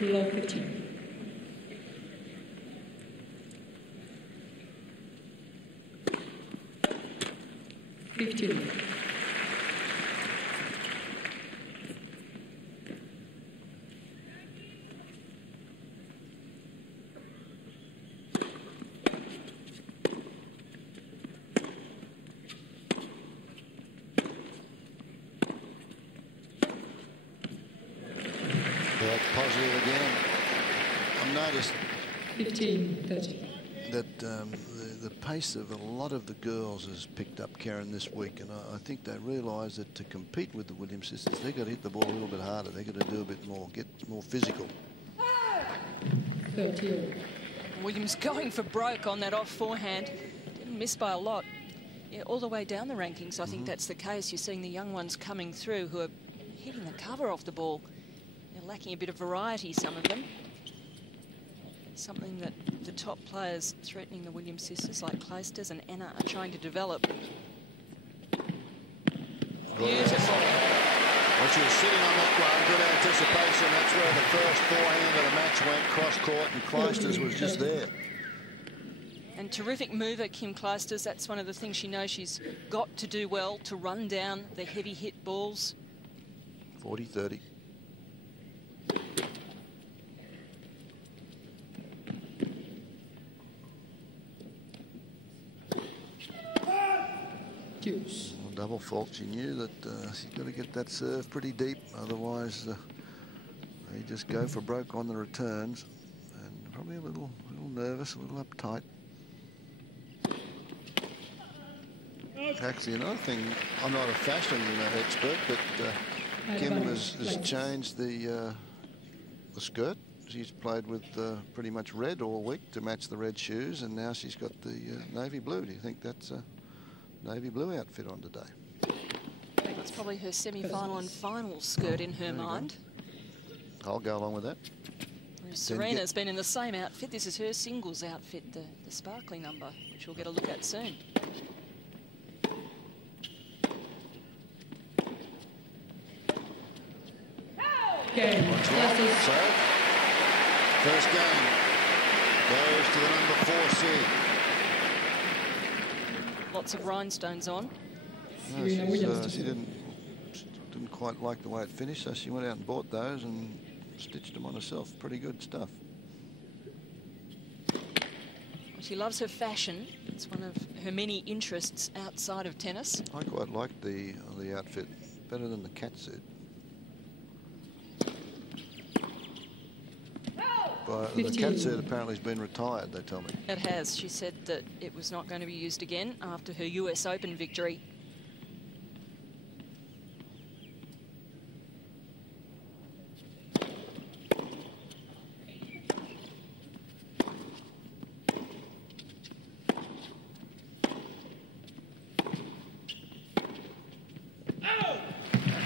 Below 15. Positive again. I've noticed 15-30. that the pace of a lot of the girls has picked up, Karen, this week, and I think they realise that to compete with the Williams sisters, they've got to hit the ball a little bit harder. They've got to do a bit more, get more physical. 30. Williams going for broke on that off forehand. Didn't miss by a lot. Yeah, all the way down the rankings, I think that's the case. You're seeing the young ones coming through who are hitting the cover off the ball. They're lacking a bit of variety, some of them. Something that the top players threatening the Williams sisters like Clijsters and Anna are trying to develop. Beautiful. Well, she was sitting on that one, good anticipation. That's where the first forehand of the match went, cross-court, and Clijsters was just there. And terrific mover, Kim Clijsters. That's one of the things she knows she's got to do well, to run down the heavy hit balls. 40-30. Well, double fault. She knew that she's got to get that serve pretty deep, otherwise they just go for broke on the returns, and probably a little nervous, a little uptight. Actually, another thing, I'm not a fashion expert, but Kim has changed the skirt. She's played with pretty much red all week to match the red shoes, and now she's got the navy blue. Do you think that's a navy blue outfit on today? I think that's probably her semi-final and final skirt in her mind. I'll go along with that. Serena's been in the same outfit. This is her singles outfit, the sparkly number, which we'll get a look at soon. Game. First game goes to the number 4 seed. Lots of rhinestones on. No, she didn't quite like the way it finished, so she went out and bought those and stitched them on herself. Pretty good stuff. She loves her fashion. It's one of her many interests outside of tennis. I quite like the outfit, better than the cat suit. But the cat suit apparently has been retired, they tell me. It has. She said that it was not going to be used again after her US Open victory.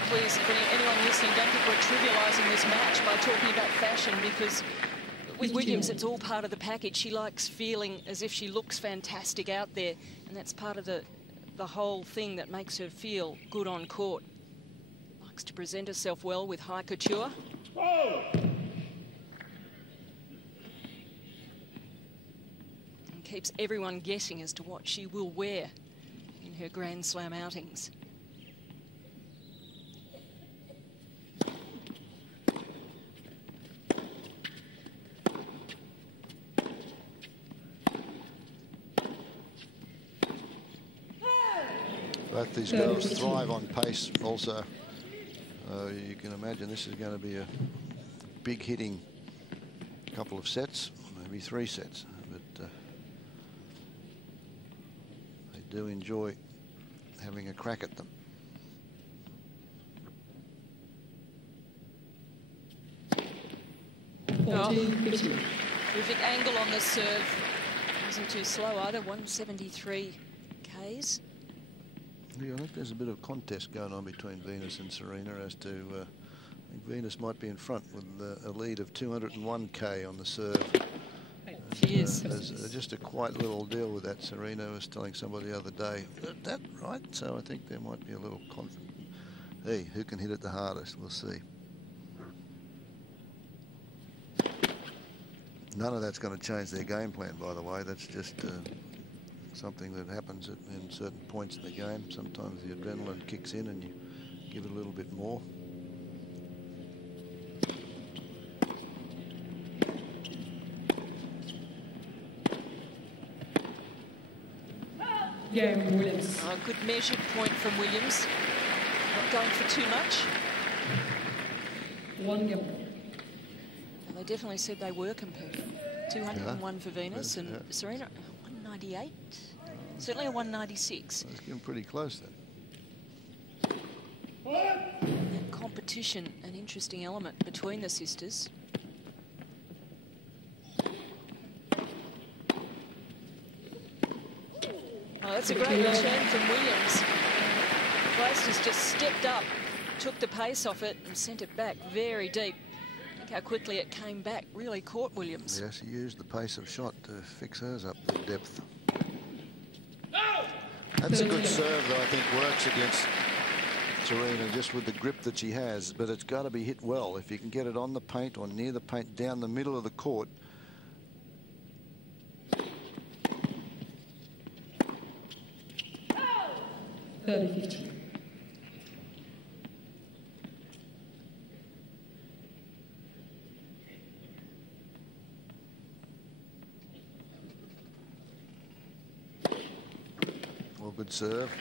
Please, if anyone listening, don't think we're trivialising this match by talking about fashion, because with Williams, it's all part of the package. She likes feeling as if she looks fantastic out there, and that's part of the whole thing that makes her feel good on court. Likes to present herself well with high couture. And keeps everyone guessing as to what she will wear in her Grand Slam outings. Both these girls thrive on pace also. You can imagine this is going to be a big hitting couple of sets, maybe 3 sets. But they do enjoy having a crack at them. Oh, terrific angle on the serve. Wasn't too slow either, 173 Ks. Yeah, I think there's a bit of contest going on between Venus and Serena as to, I think Venus might be in front with a lead of 201K on the serve. She is. There's just a quiet little deal with that. Serena was telling somebody the other day, that right? So I think there might be a little Hey, who can hit it the hardest? We'll see. None of that's going to change their game plan, by the way. That's just something that happens in certain points in the game. Sometimes the adrenaline kicks in and you give it a little bit more. Game, Williams. A good measured point from Williams. Not going for too much. 1 game. And they definitely said they were competitive. 201 for Venus and Serena 198. Certainly a 196. It's getting pretty close then. That competition, an interesting element between the sisters. Oh, that's a great return from Williams. Clijsters just stepped up, took the pace off it and sent it back very deep. Look how quickly it came back, really caught Williams. Yes, he used the pace of shot to fix hers up the depth. That's a good serve that I think works against Serena, just with the grip that she has, but it's got to be hit well. If you can get it on the paint or near the paint, down the middle of the court. (30-15). Good serve.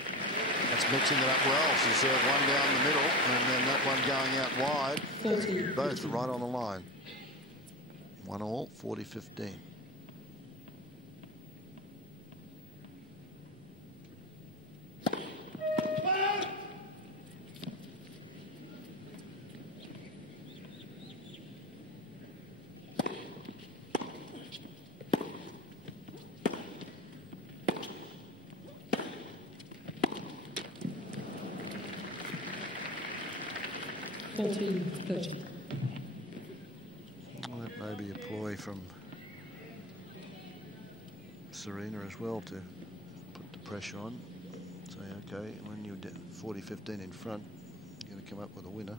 That's mixing it up well. She served one down the middle and then that one going out wide. 40. Both right on the line. 1-all, 40-15. Well, that may be a ploy from Serena as well to put the pressure on. Say, okay, when you're 40-15 in front, you're going to come up with a winner.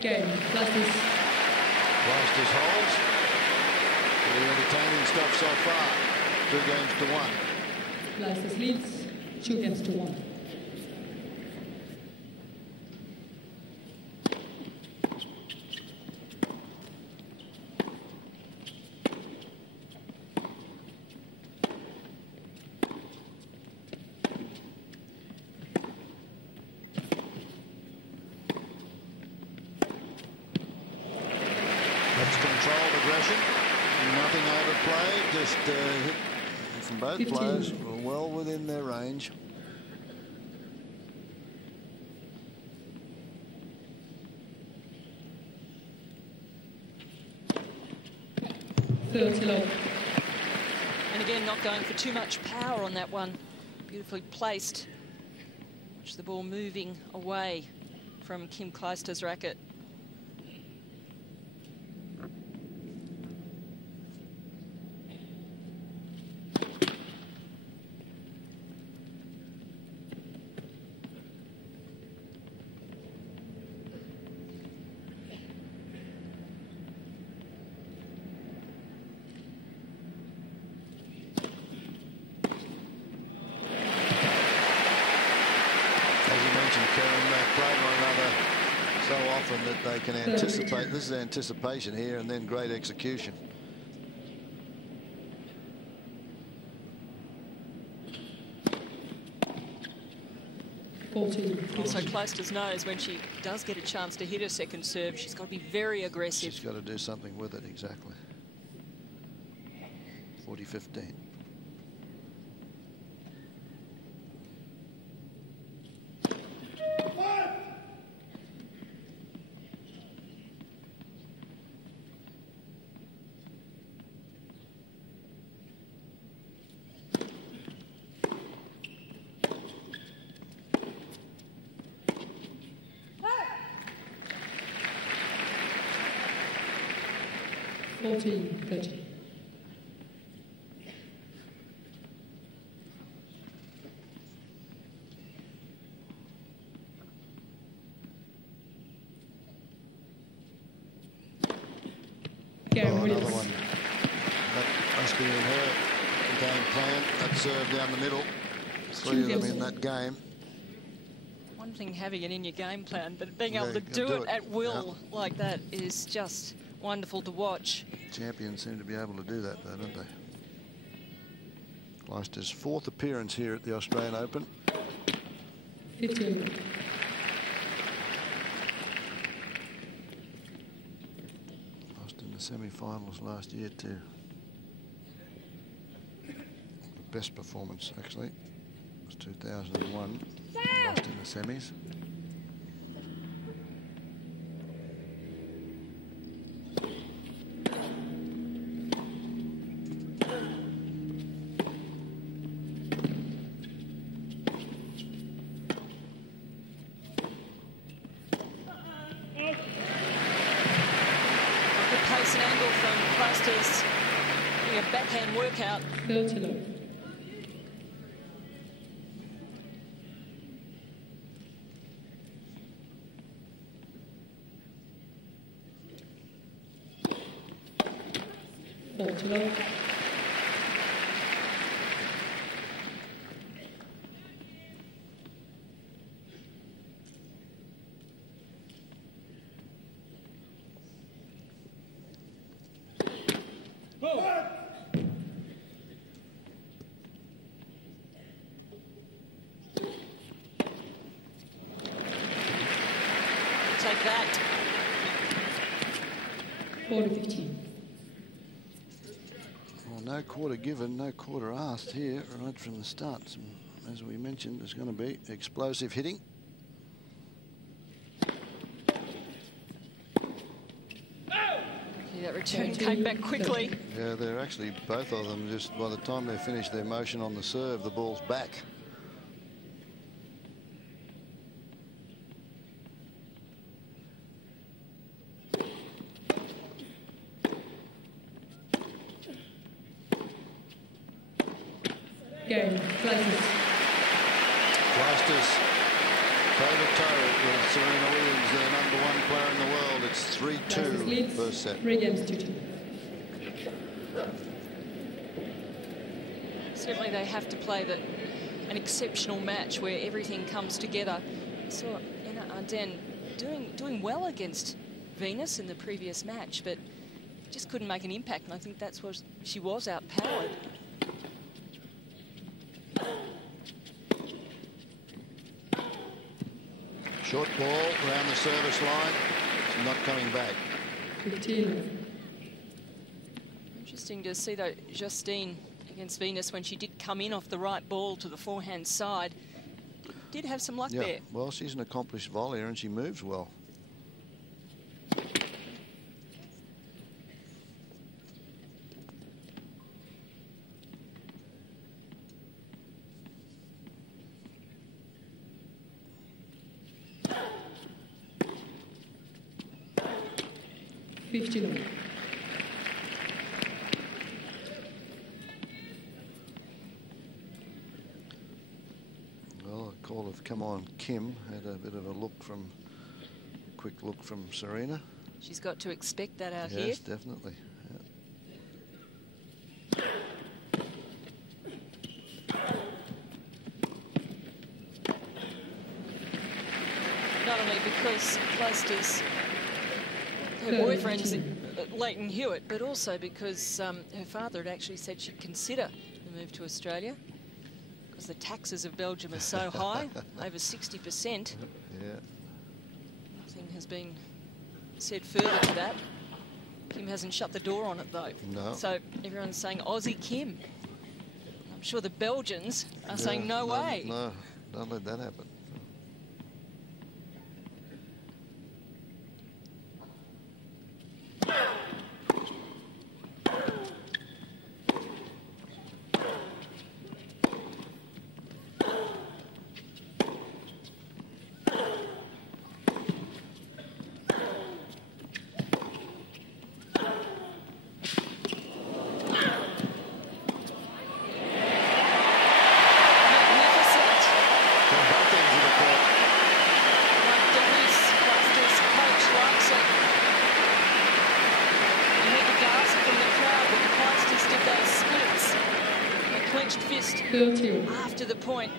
Game, Clijsters. Clijsters holds. Pretty entertaining stuff so far. 2 games to 1. Clijsters leads 2 games to 1. That's controlled aggression. Nothing overplayed. Just hit from both 15. players were well within their range. And again, not going for too much power on that one. Beautifully placed. Watch the ball moving away from Kim Clijsters' racket. That they can anticipate. This is anticipation here and then great execution. Also, Clijsters knows when she does get a chance to hit her second serve, she's got to be very aggressive. She's got to do something with it, exactly. 40-15. Cain another Williams. one. That must be in her game plan. That serve down the middle. 3 of them in that game. One thing having it in your game plan, but being able to do it at will like that is just wonderful to watch. Champions seem to be able to do that, though, don't they? Clijsters' 4th appearance here at the Australian Open. 15. Lost in the semi-finals last year too. The best performance actually was 2001. Lost in the semis. Pace and angle from Clijsters, doing a backhand workout. 30 love. Love. Take that. 40-15. Well, no quarter given, no quarter asked here, right from the start. As we mentioned, there's going to be explosive hitting. That return came back quickly. Yeah, they're actually, both of them, just by the time they finish their motion on the serve, the ball's back. Cain Clijsters. Clijsters toe-to-toe with Serena Williams, the #1 player in the world. It's 3-2 first set. 3 games to 2. Certainly they have to play an exceptional match where everything comes together. So Aryna doing well against Venus in the previous match, but just couldn't make an impact, and I think that's what she was outpowered. Short ball around the service line. It's not coming back. 15. Interesting to see, though, Justine against Venus, when she did come in off the right ball to the forehand side, did have some luck there. Well, she's an accomplished volleyer and she moves well. Well, a call of "come on, Kim" had a bit of a quick look from Serena. She's got to expect that out here. Yes, definitely. Yeah. Not only because Clijsters, her boyfriend's Leighton Hewitt, but also because her father had actually said she'd consider the move to Australia because the taxes of Belgium are so high, over 60%. Yeah. Nothing has been said further to that. Kim hasn't shut the door on it, though. No. So everyone's saying Aussie Kim. I'm sure the Belgians are saying no way. No, don't let that happen. 30. after the point.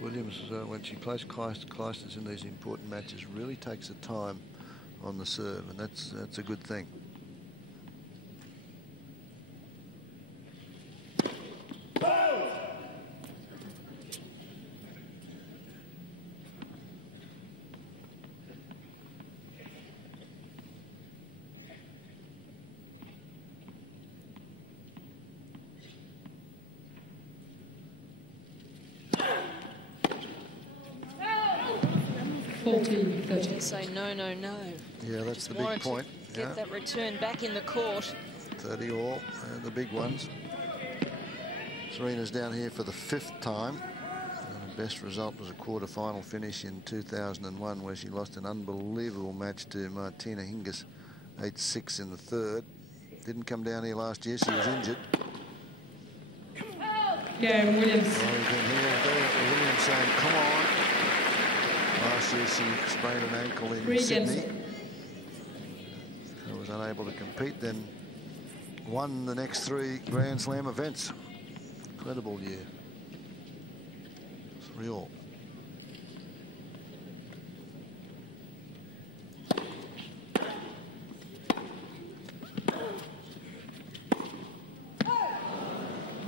Williams, when she plays Clijsters in these important matches, really takes the time on the serve, and that's a good thing. They say no, no, no. Yeah, that's the big point. Get that return back in the court. 30 all, the big ones. Serena's down here for the 5th time. Her best result was a quarter-final finish in 2001, where she lost an unbelievable match to Martina Hingis, 8-6 in the 3rd. Didn't come down here last year. She was injured. Yeah, Williams. Well, you can hear Williams saying, "Come on." Last year she sprained an ankle in Sydney. I was unable to compete, then won the next 3 Grand Slam events. Incredible year. 3 all.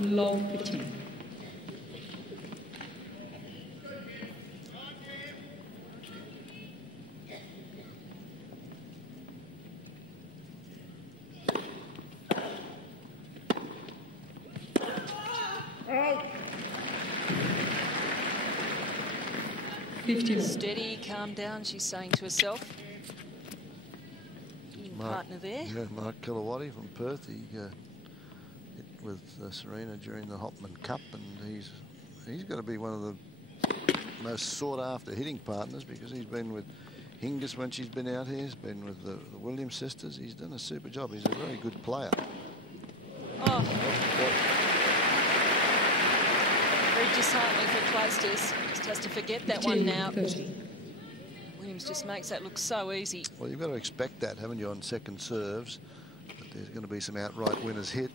Long 15. Steady, calm down, she's saying to herself. Partner there. Yeah, Mark Kilawati from Perth. He hit with Serena during the Hopman Cup, and he's got to be one of the most sought-after hitting partners, because he's been with Hingis when she's been out here. He's been with the Williams sisters. He's done a super job. He's a very good player. Oh. Very disheartening for Clijsters. Just has to forget that one now. 30. Williams just makes that look so easy. Well, you've got to expect that, haven't you, on second serves? But there's going to be some outright winners hit.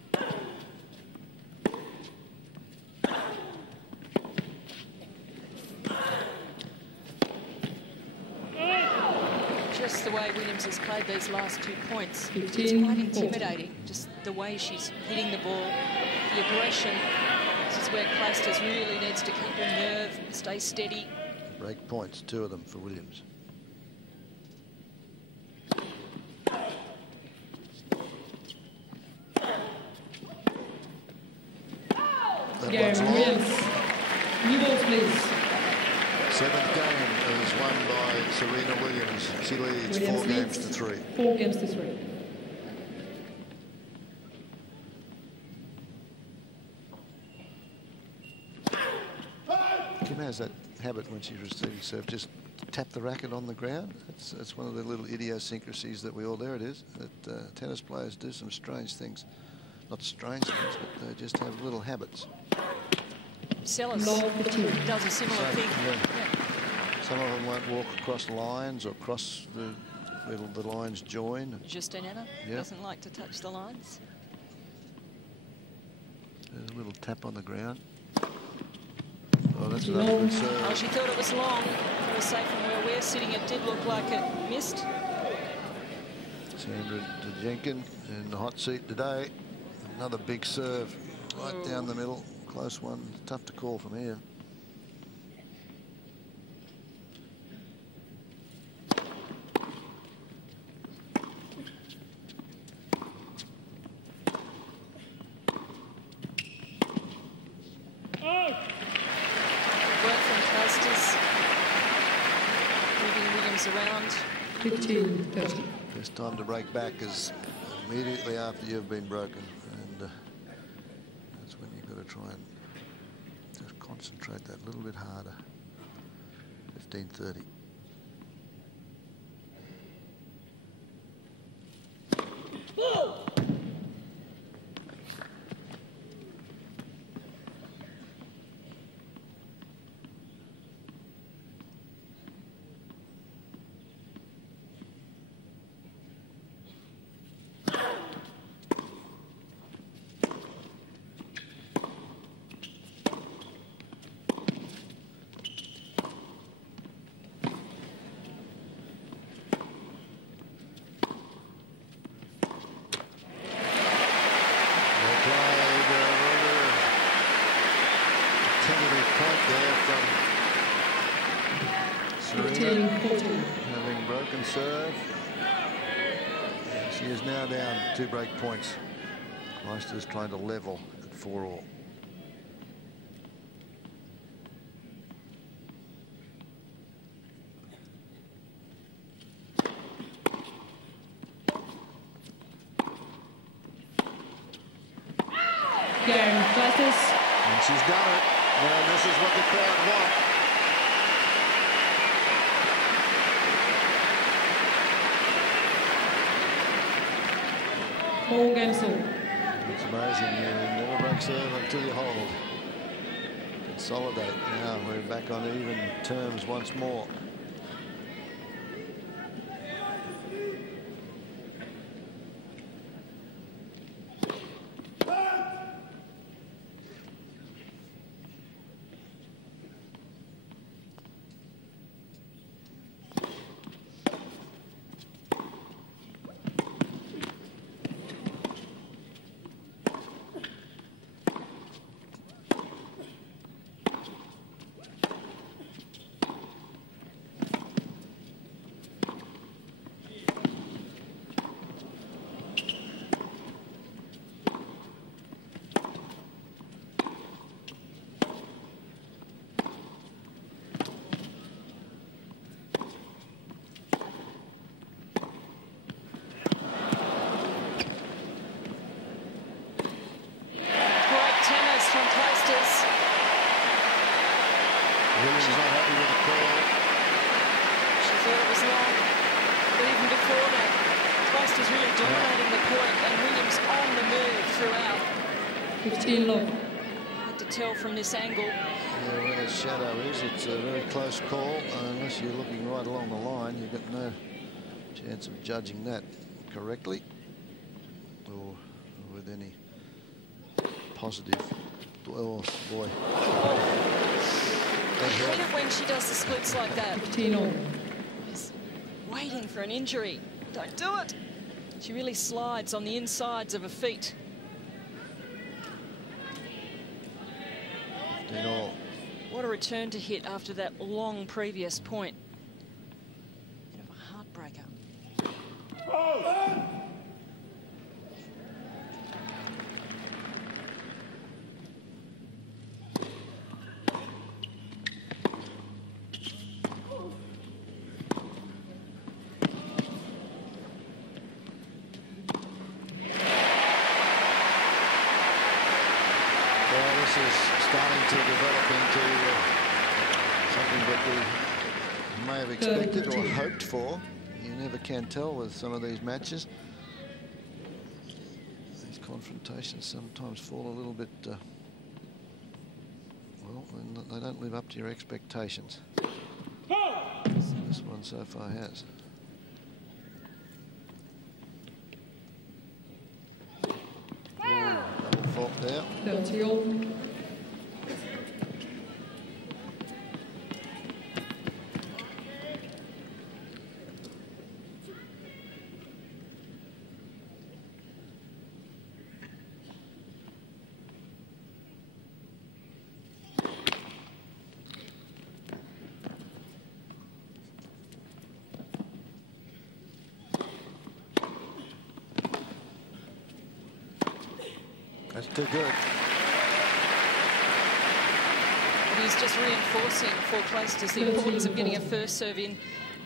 Just the way Williams has played these last 2 points. 15, it's quite intimidating. Just the way she's hitting the ball, the aggression. This is where Clijsters really needs to keep her nerve, stay steady. Break points, 2 of them for Williams. Yeah, Williams. New balls, please. 7th game is won by Serena Williams. She leads Williams 4 games to 3. 4 games to 3. Kim has that habit when she's receiving serve, just tap the racket on the ground. That's one of the little idiosyncrasies that we all, there it is, that tennis players do some strange things. Not strange things, but they just have little habits. Sellers does a similar thing. Yeah. Some of them won't walk across lines or cross where the lines join. Justinetta doesn't like to touch the lines. There's a little tap on the ground. Oh, that's another good serve. Oh, she thought it was long. For the sake from where we're sitting, it did look like it missed. Sandra Jenkin in the hot seat today. Another big serve right down the middle. Close one. Tough to call from here. Work from Clijsters. Moving Williams around. 15-30. Best time to break back is immediately after you've been broken, and that's when you've got to try and just concentrate that a little bit harder. 15-30. Serena having broken serve. She is now down 2 break points. Clijsters trying to level at 4-all. Clijsters. And she's done it. Well, this is what the crowd want. Ball games all. It's amazing. You never break serve until you hold. Consolidate. Now we're back on even terms once more. Williams not happy with the call. She thought it was long. But even before that, Clijsters really dominating the point, and Williams on the move throughout. 15-love. Hard to tell from this angle. Yeah, where the shadow is, it's a very close call. Unless you're looking right along the line, you've got no chance of judging that correctly or with any positive. Oh, boy. I hate it when she does the splits like that. 15-all. She's waiting for an injury. Don't do it. She really slides on the insides of her feet. 15-all. What a return to hit after that long previous point. Bit of a heartbreaker. Starting to develop into something that we may have expected or hoped for. You never can tell with some of these matches. These confrontations sometimes fall a little bit, well, they don't live up to your expectations. This one so far has. Oh, double fault there. 30-all. That's too good. He's just reinforcing for Clijsters the importance of getting a first serve in,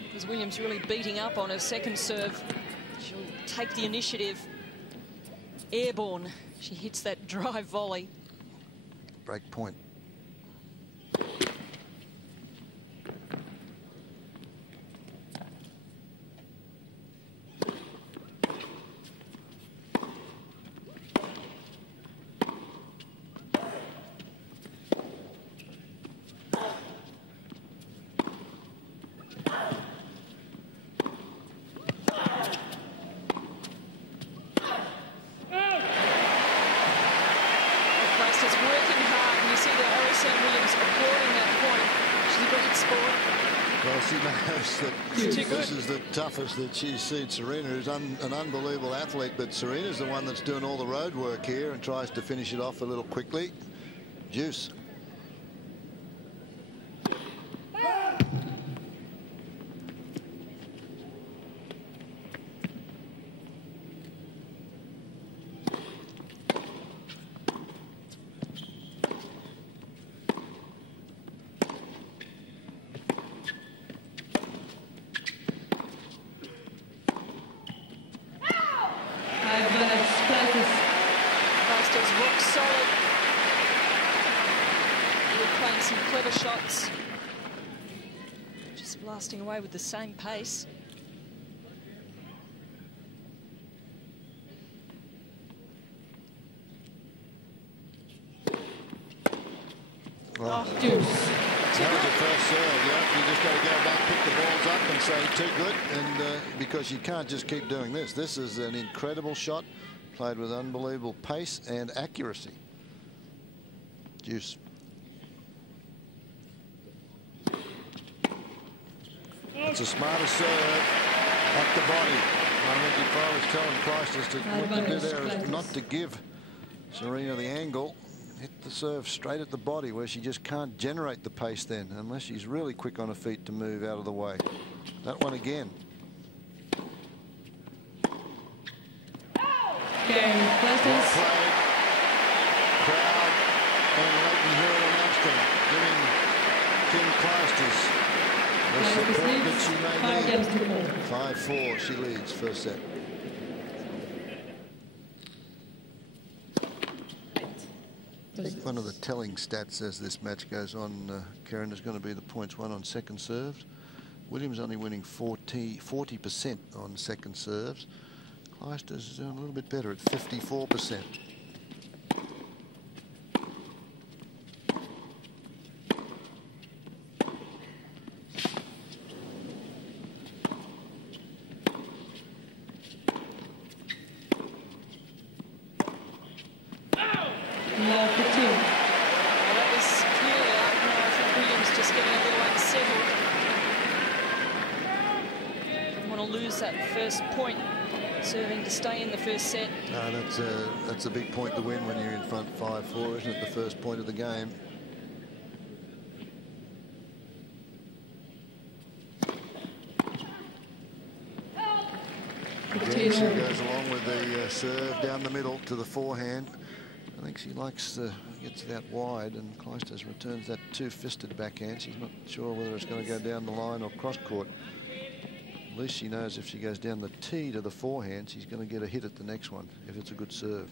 because Williams really beating up on her second serve. She'll take the initiative. Airborne. She hits that drive volley. Break point. This is the toughest that she's seen. Serena is an unbelievable athlete, but Serena's the one that's doing all the road work here and tries to finish it off a little quickly. Juice. She's blasting away with the same pace. Well, Deuce. that was the first serve. Yeah, you just got to go back, pick the balls up and say too good, and because you can't just keep doing this. This is an incredible shot, played with unbelievable pace and accuracy. Deuce. It's a smarter serve at the body. I think if I was telling Clijsters what to do there is not to give Serena the angle. Hit the serve straight at the body where she just can't generate the pace then unless she's really quick on her feet to move out of the way. That one again. Cain, Well played. Crowd and Leighton Hewitt and Amston giving Kim Clijsters the support that she may need. 5-4, she leads first set. I think one of the telling stats as this match goes on, Karen, is going to be the points won on second serves. Williams only winning 40% on second serves. Clijsters is doing a little bit better at 54%. Point serving to stay in the first set. That's a big point to win when you're in front 5-4, isn't it? The first point of the game. Again, she goes along with the serve down the middle to the forehand. I think she likes gets that wide, and Clijsters returns that two-fisted backhand. She's not sure whether it's going to go down the line or cross court. At least she knows if she goes down the tee to the forehand, she's going to get a hit at the next one if it's a good serve.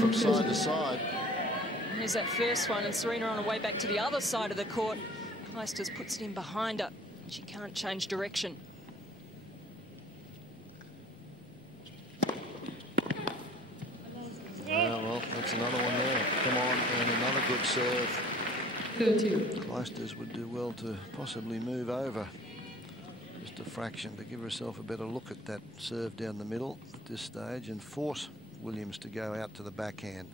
From side to side. Here's that first one, and Serena on her way back to the other side of the court. Clijsters puts it in behind her, and she can't change direction. Well, that's another one there. Come on, and another good serve. 13. Clijsters would do well to possibly move over just a fraction to give herself a better look at that serve down the middle at this stage and force Williams to go out to the backhand.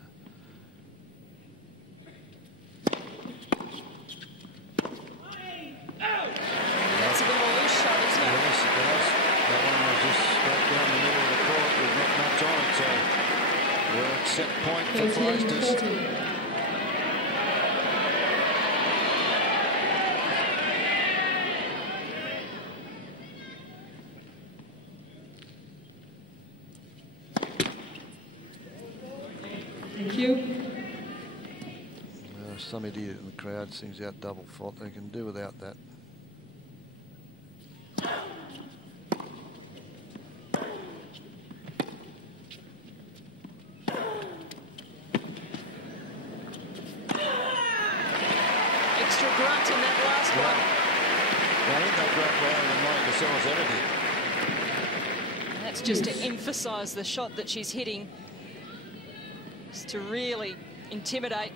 That's a bit of a loose shot, isn't it? Yes, it does. That one was just straight down the middle of the court with not much on it, so we're at set point for Clijsters. Some idiot in the crowd sings out double fault. They can do without that. Extra grunt in that last one. Well, I think they grunt well and Mike Lascelles ever did. That's just to emphasise the shot that she's hitting. Just to really intimidate.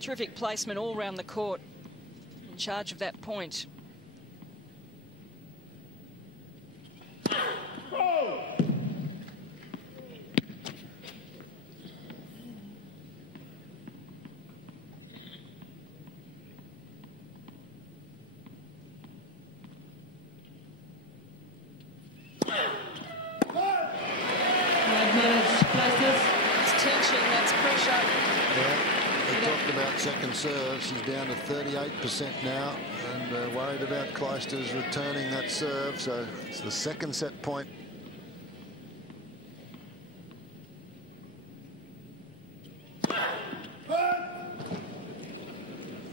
Terrific placement all around the court, in charge of that point. It's turned pressure. Yeah, we talked about second serve. She's down to 38% now, and worried about Clijsters returning that serve. So it's the second set point.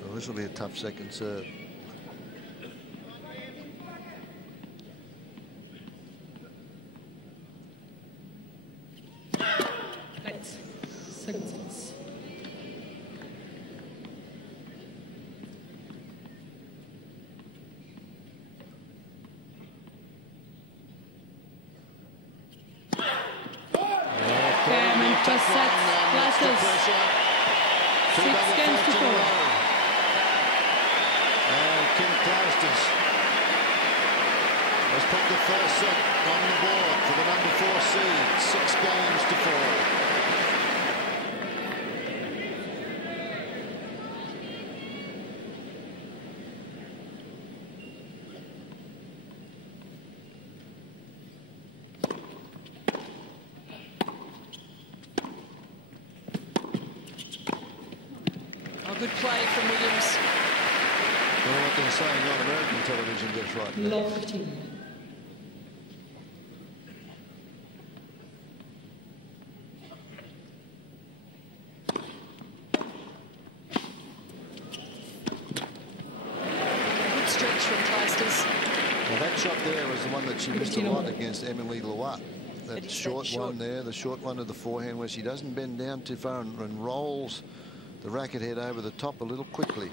Well, this will be a tough second serve. Second sets. Cain, first set, Clijsters. 6 games to 4. And Kim Clijsters has put the first set on the board for the number 4 seed. 6 games to 4. Good play from Williams. You know what they're saying on American television just right now. Love 15. Good stretch from Clijsters. Well, that shot there was the one that she missed a lot against Emily Loire. That short one there, the short one of the forehand where she doesn't bend down too far and rolls the racket head over the top a little quickly.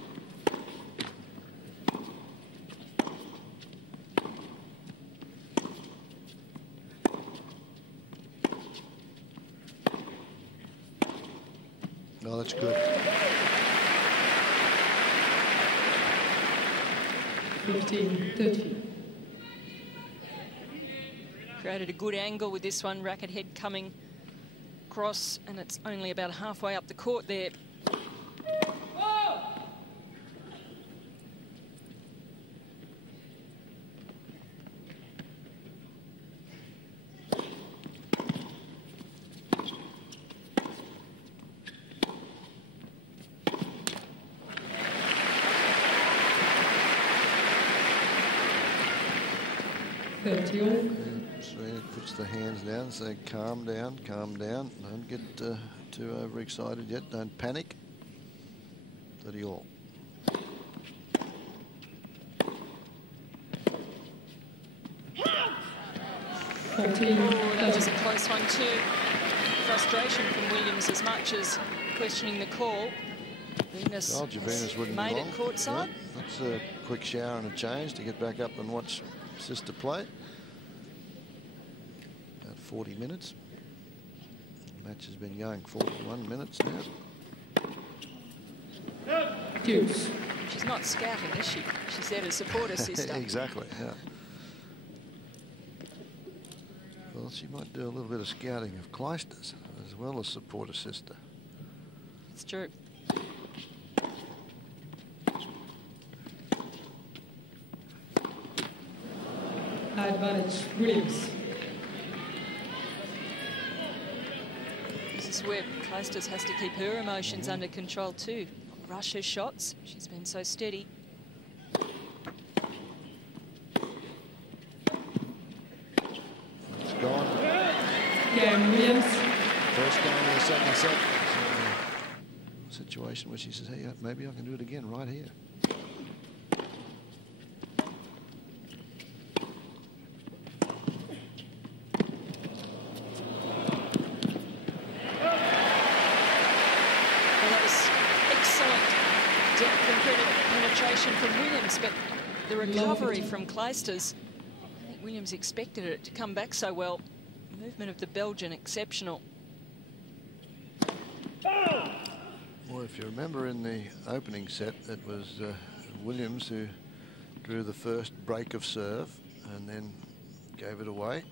No, that's good. 15-30. Created a good angle with this one. Racket head coming across, and it's only about halfway up the court there. Serena puts the hands down, say calm down, don't get too overexcited yet, don't panic. 30 all. That was a close one too. Frustration from Williams as much as questioning the call. Venus made it courtside. Yeah, that's a quick shower and a change to get back up and watch sister play. About 40 minutes. The match has been going 41 minutes now. Deuce. She's not scouting, is she? She's there to support her sister. Exactly, yeah. Well, she might do a little bit of scouting of Clijsters as well as support her sister. It's true. Advantage, Williams. This is where Clijsters has to keep her emotions under control too. Not rush her shots. She's been so steady. It's gone. Game, Williams. First game of the second set. Situation where she says, hey, maybe I can do it again right here. From Williams, but the recovery from Clijsters, I think Williams expected it to come back so well. The movement of the Belgian exceptional. Well, if you remember in the opening set, it was Williams who drew the first break of serve and then gave it away.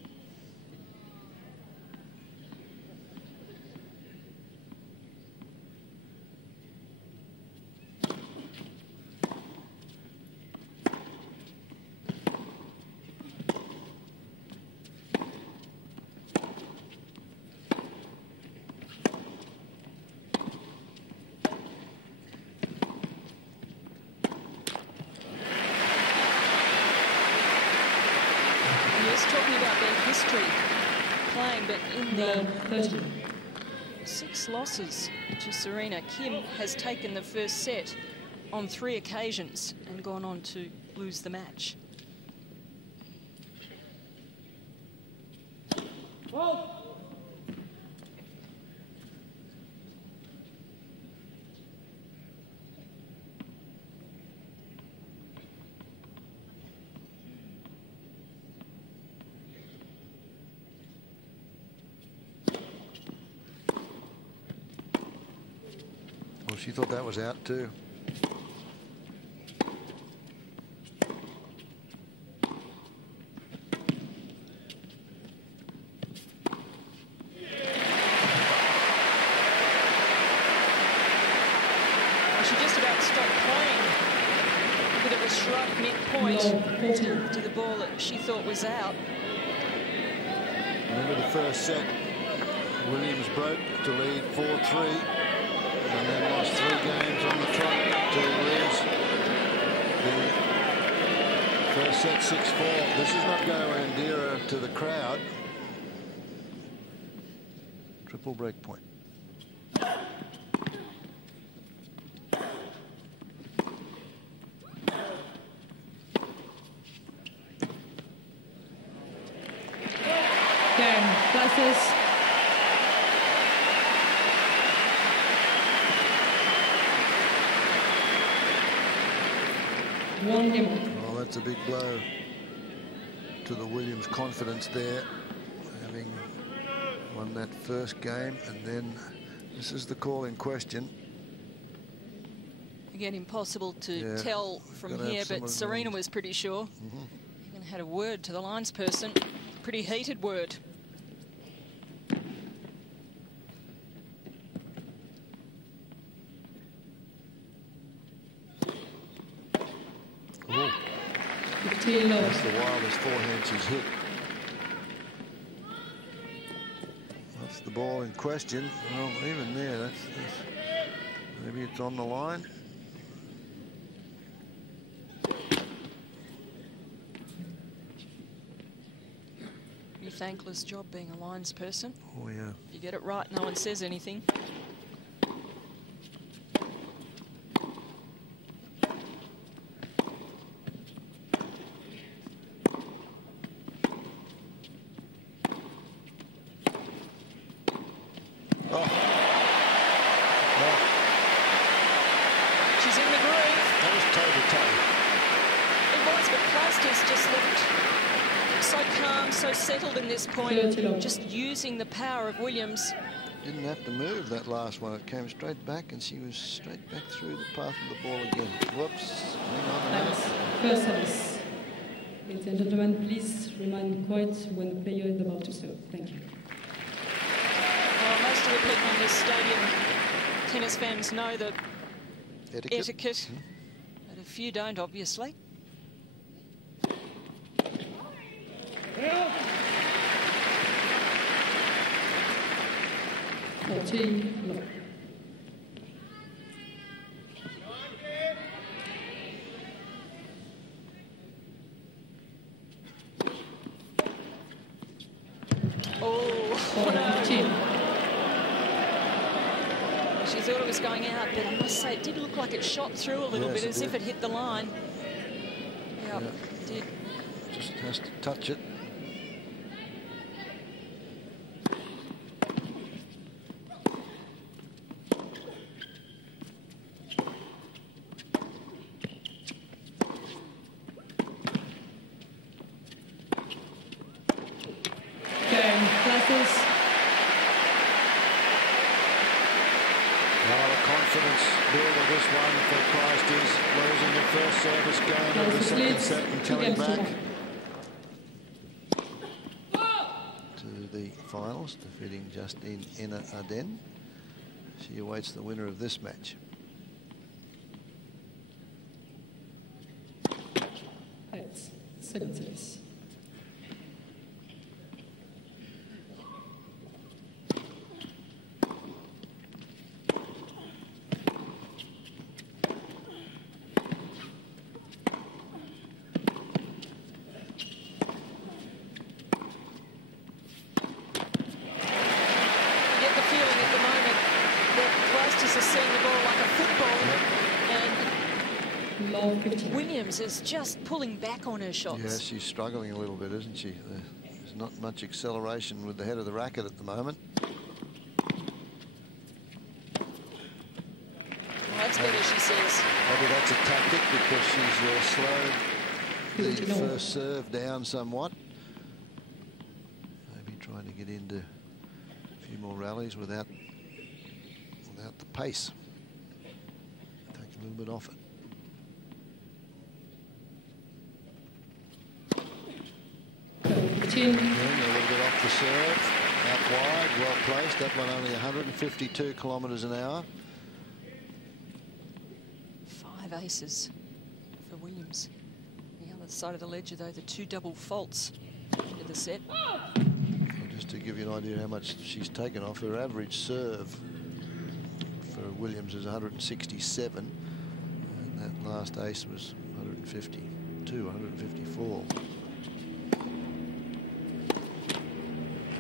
but in the 6 losses to Serena, Kim has taken the first set on 3 occasions and gone on to lose the match. Well, she thought that was out too. To the ball that she thought was out. Remember the first set, Williams broke to lead 4-3 and then lost 3 games on the trot to lose the first set 6-4. This is not going to endear her to the crowd. Triple break point. Clijsters. One game. Well, that's a big blow to the Williams confidence there, having won that first game, and then this is the call in question. Again, impossible to tell from here, but Serena was pretty sure. Even had a word to the linesperson, pretty heated word. That's the wildest forehand she's hit. That's the ball in question. Well, even there, that's maybe it's on the line. Pretty thankless job being a linesperson. Oh yeah. If you get it right, no one says anything. Settled in this point, just using the power of Williams. Didn't have to move that last one. It came straight back, and she was straight back through the path of the ball again. Whoops. Hang on. First service. Ladies and gentlemen, please remain quiet when the player is about to serve. Thank you. Well, most of the people in this stadium, tennis fans, know the etiquette. But a few don't, obviously. 14, no. Oh, she thought it was going out, but I must say it did look like it shot through a little bit, as if it hit the line. Yep, it did. Just has to touch it. Confidence builder this one for Clijsters, losing the first service game of the second set and coming back to the finals, defeating Justine Henin-Ardenne. She awaits the winner of this match. It's second service. Clijsters is seeing the ball like a football, and Love 15. Williams is just pulling back on her shots. Yeah, she's struggling a little bit, isn't she? There's not much acceleration with the head of the racket at the moment. Well, that's better, she says. Maybe that's a tactic because she's slowed the first serve down somewhat. Maybe trying to get into a few more rallies without the pace. Take a little bit off it. Again, a little bit off the serve, out wide, well placed. That one only 152 kilometres an hour. 5 aces for Williams. The other side of the ledger, though, the 2 double faults into the set. Just to give you an idea how much she's taken off, her average serve for Williams is 167, and that last ace was 152, 154.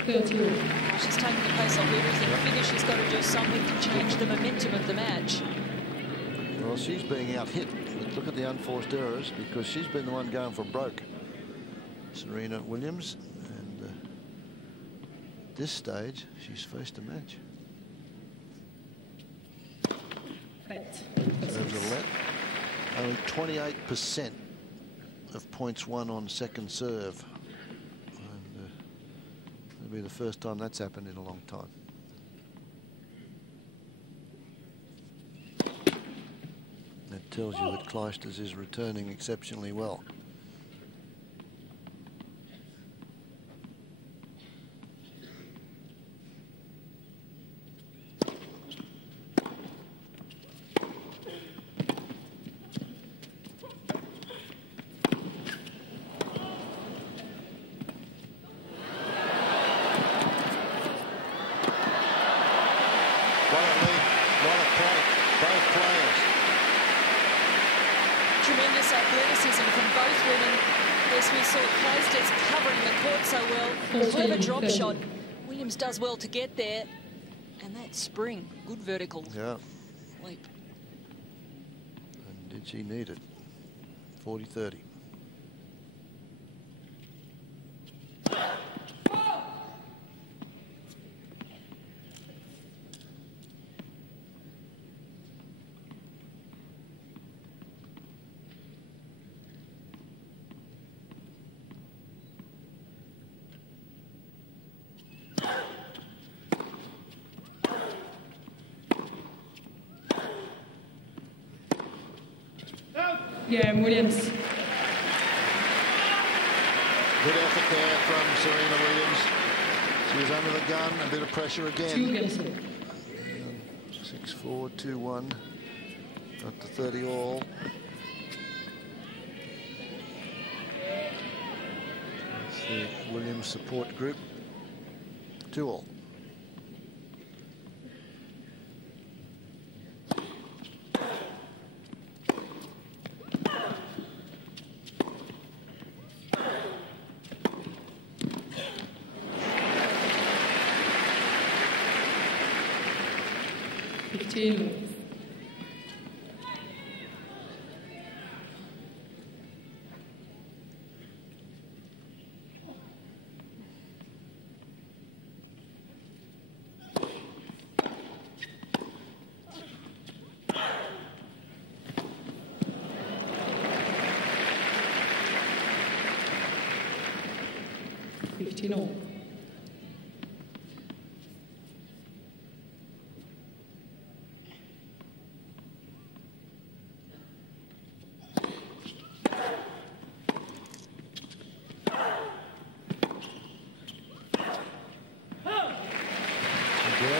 13. She's taking the pace off everything. Finish, she's got to do something to change the momentum of the match. Well, she's being out-hit. But look at the unforced errors, because she's been the one going for broke. Serena Williams, and at this stage, she's faced a match. Serves a let. Only 28% of points won on second serve. It'll be the first time that's happened in a long time. That tells you that Clijsters is returning exceptionally well. Tremendous athleticism from both women. As we saw Clijsters covering the court so well. Clever drop shot. Williams does well to get there. And that spring, good vertical leap. And did she need it? 40-30. Yeah, Williams. Good effort there from Serena Williams. She was under the gun, a bit of pressure again. 6-4, 2-1. Up to 30 all. That's the Williams support group. 2 all.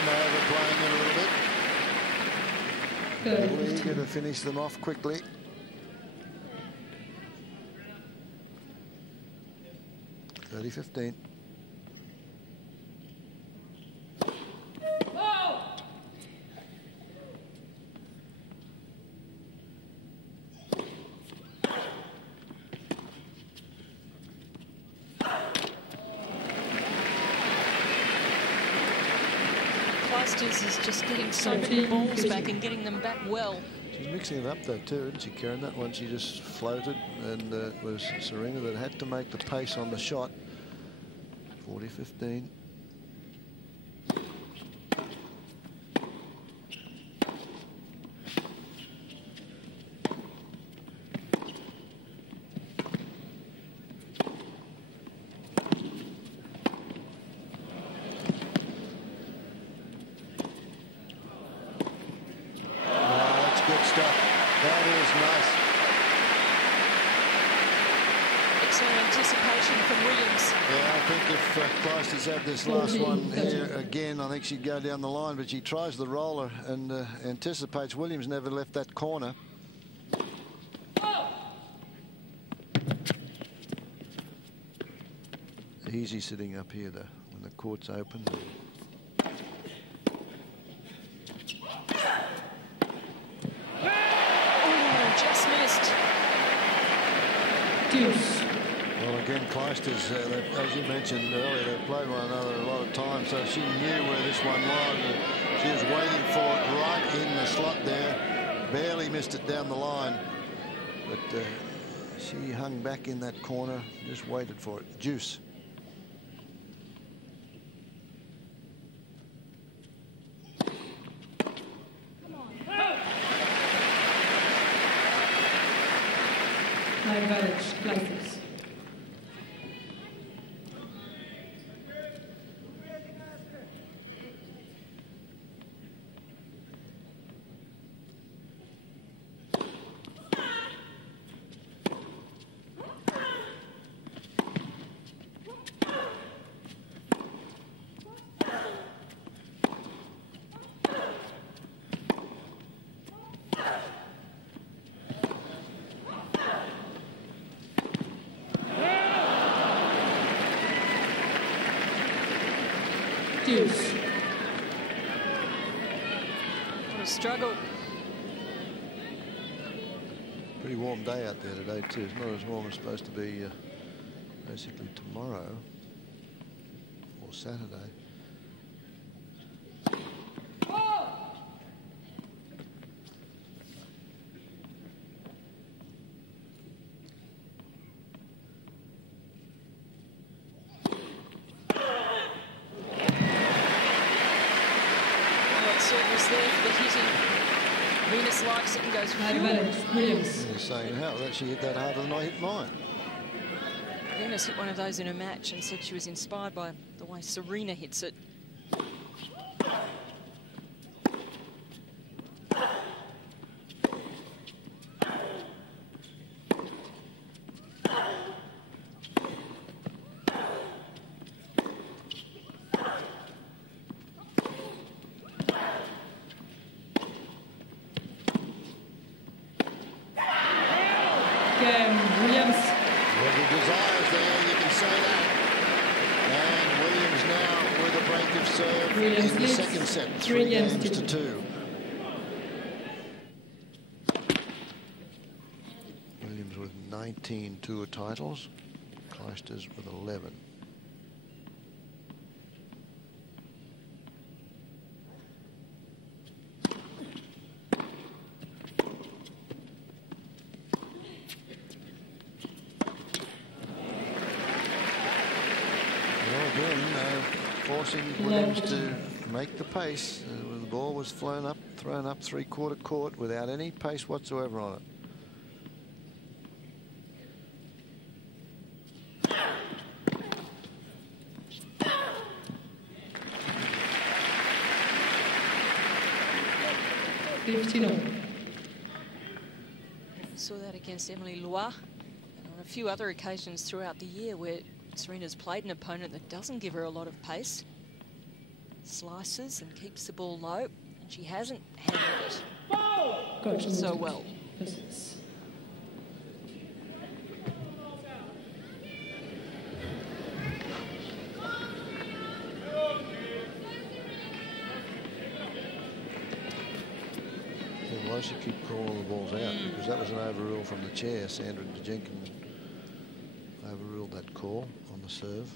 Overplaying it a little bit. Eager to finish them off quickly. (30-15). Clijsters is just getting so many balls back and getting them back well. She's mixing it up though too, isn't she, Karen? That one she just floated, and it was Serena that had to make the pace on the shot. 40-15. Had this last one here again, I think she'd go down the line, but she tries the roller and anticipates. Williams never left that corner. Easy sitting up here though when the court's open. Oh, just missed. Deuce. Well, again, Clijsters, as you mentioned earlier, they've played one another a lot of times, so she knew where this one was. She was waiting for it right in the slot there. Barely missed it down the line. But she hung back in that corner, just waited for it. Deuce. High advantage, Clijsters. What a struggle. Pretty warm day out there today too. It's not as warm as it's supposed to be basically tomorrow or Saturday. Likes it and goes Williams. They're saying, how did she hit that harder than I hit mine? Venus hit one of those in a match and said she was inspired by the way Serena hits it. Williams. Well, the desires there, you can say that. And Williams now with a break of serve Williams in the second set. 3 games to 2. Williams with 19 tour titles. Clijsters with 11. Forcing Williams to make the pace. The ball was thrown up 3/4 court without any pace whatsoever on it. Saw that against Emily Loire and on a few other occasions throughout the year where Serena's played an opponent that doesn't give her a lot of pace, slices and keeps the ball low, and she hasn't handled it so well. Why does she keep calling the balls out? Because that was an overrule from the chair. Sandra Jenkins overruled that call on the serve.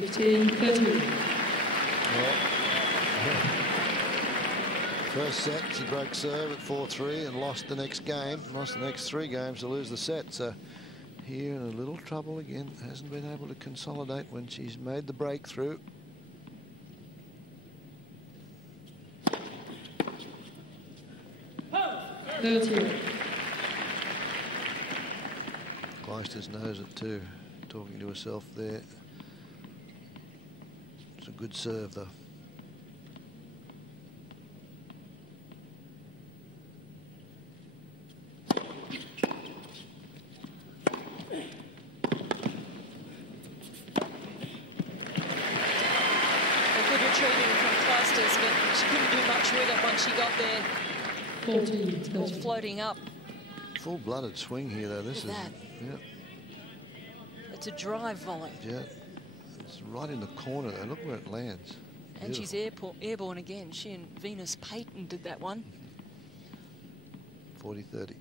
15-13. Well, first set, she broke serve at 4-3 and lost the next game. Lost the next 3 games to lose the set. So here in a little trouble again. Hasn't been able to consolidate when she's made the breakthrough. Clijsters knows it too, talking to herself there. It's a good serve though. Good retrieving from Clijsters, but she couldn't do much with it once she got there. 14. All floating up. Full-blooded swing here though. This is that. Yeah. It's a drive volley. Yeah. It's right in the corner though. Look where it lands. And she's airborne again. She and Venus Payton did that one. 40-30.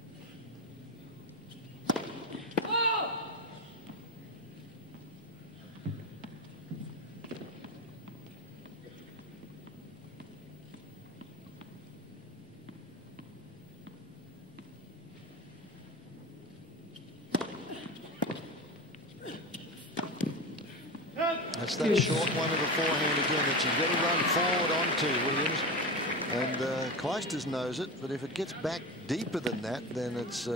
That's that short one of the forehand again that she's got to run forward onto, Williams. And Clijsters knows it, but if it gets back deeper than that, then it's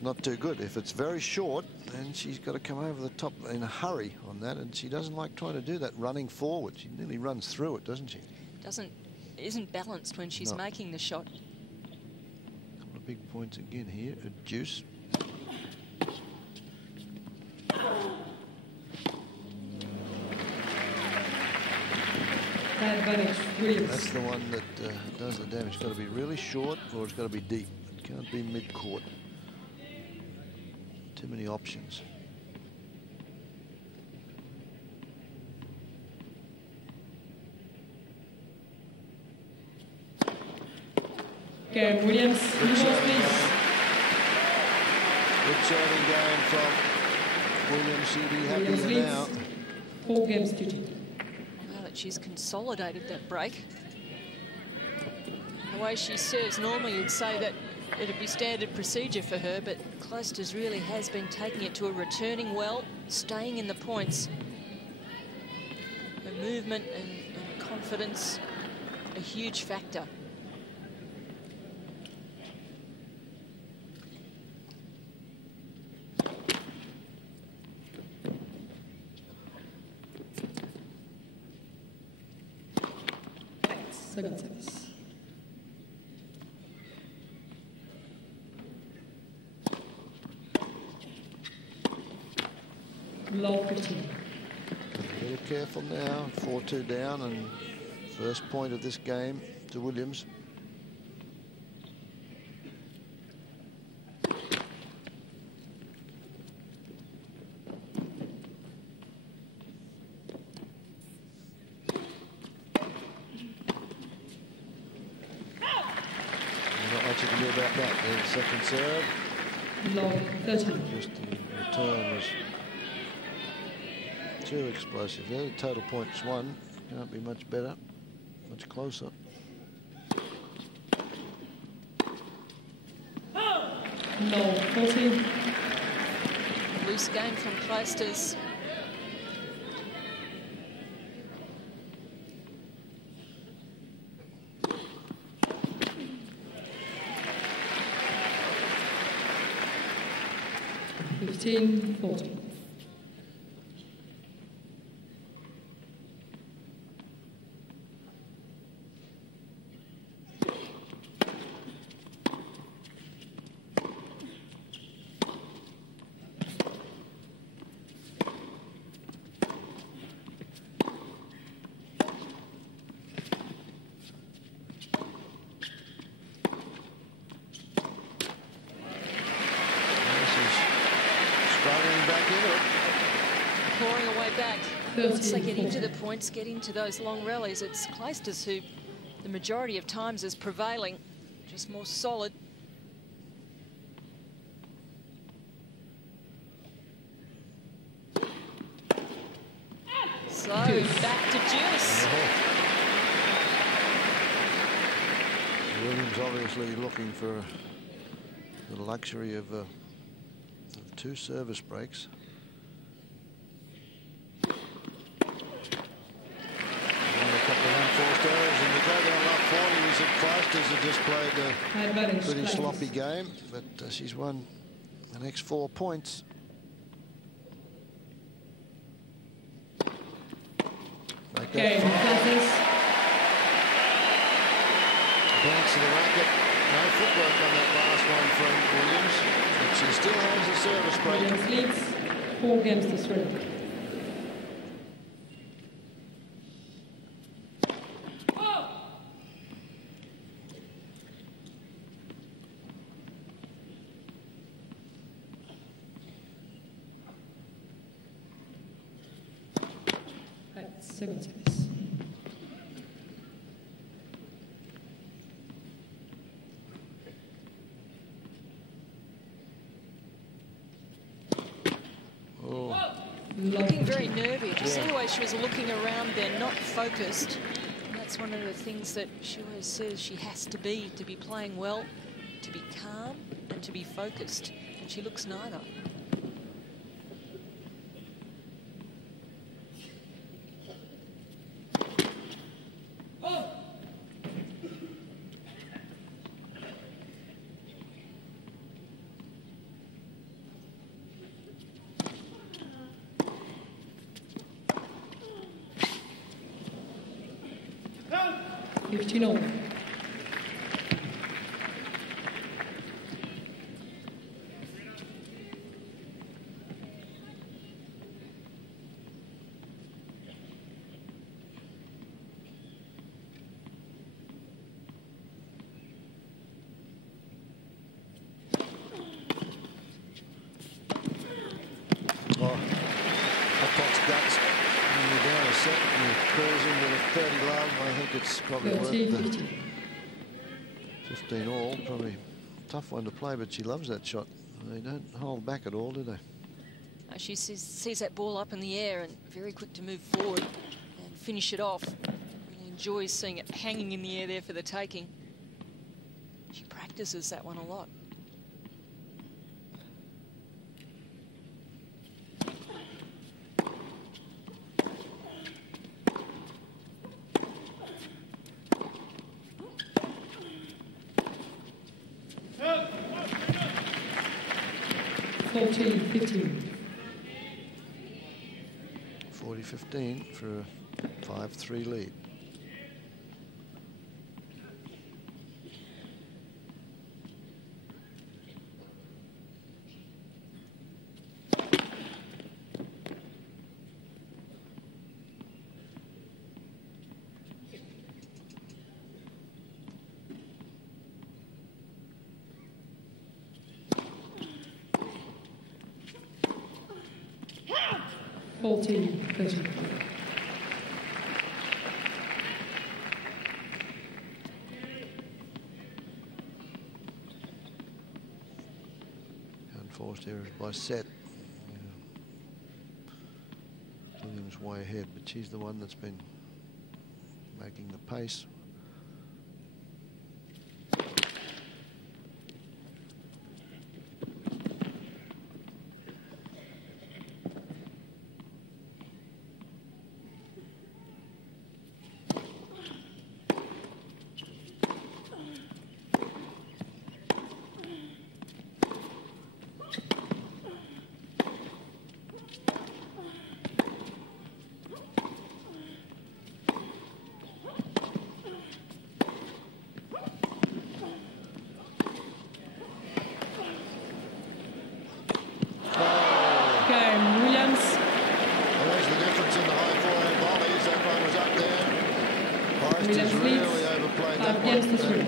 not too good. If it's very short, then she's got to come over the top in a hurry on that, and she doesn't like trying to do that running forward. She nearly runs through it, doesn't she? Isn't balanced when she's making the shot. Couple of big points again here at deuce. That's the one that does the damage. It's got to be really short or it's got to be deep. It can't be mid-court. Too many options. Cain Williams, Good serving game from Williams. She'll be happier now. 4 games to 2. She's consolidated that break. The way she serves, normally you'd say that it'd be standard procedure for her, but Clijsters really has been taking it to her, returning well, staying in the points. Her movement and confidence, a huge factor. Second service. Low 15. A little careful now. 4-2 down, and first point of this game to Williams. About that, the second serve. Low 13. Just the return was too explosive there. The total points won. Can't be much better, much closer. Low 14. Loose game from Clijsters. 15-14. Once they get into the points, get into those long rallies, it's Clijsters who the majority of times is prevailing, just more solid. through. Back to deuce. Williams obviously looking for the luxury of 2 service breaks. And we go down up 40s, and Clijsters have just played a pretty sloppy game, but she's won the next 4 points. Make that 5. Bounce to the racket. No footwork on that last one from Williams, but she still has a service break. Williams leads 4 games to 3. Second service. Looking very nervy. Just see the way she was looking around there, not focused. And that's one of the things that she always says she has to be playing well, to be calm and to be focused. And she looks neither. It's probably worth the 15 all. Probably a tough one to play, but she loves that shot. They don't hold back at all, do they? She sees that ball up in the air and very quick to move forward and finish it off. Really enjoys seeing it hanging in the air there for the taking. She practices that one a lot. $40-15. 40-15 for a 5-3 lead. Unforced errors by set. Williams way ahead, but she's the one that's been making the pace.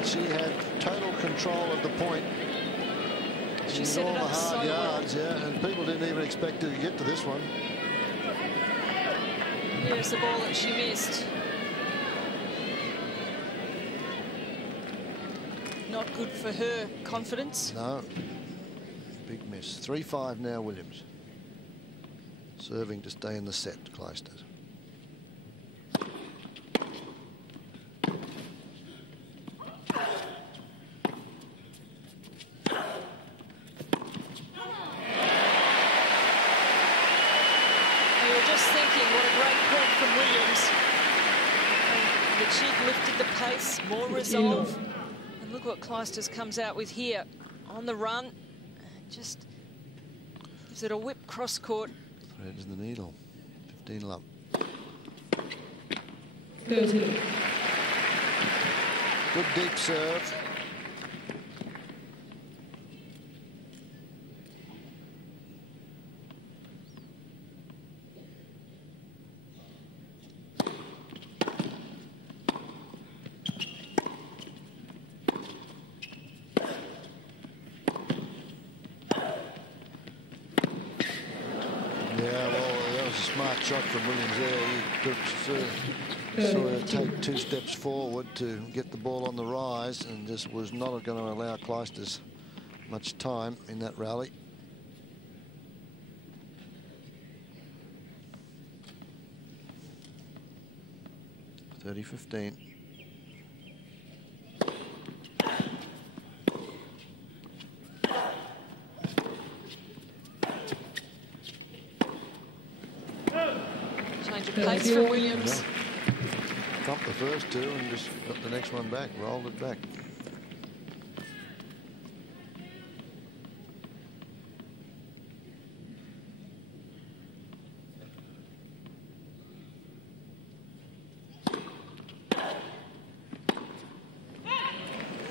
She had total control of the point. She set all the hard yards, yeah, and people didn't even expect her to get to this one. Here's the ball that she missed. Not good for her confidence. No, big miss. 3-5 now, Williams. Serving to stay in the set, Clijsters. more resolve. And look what Clijsters comes out with here. On the run, just gives it a whip cross court. Threads the needle. 15 love. 30. Good deep serve. Shot from Williams there. He saw her take 2 steps forward to get the ball on the rise, and just was not going to allow Clijsters much time in that rally. (30-15). Pace for Williams. Yeah. Thumped the first 2 and just got the next one back, rolled it back.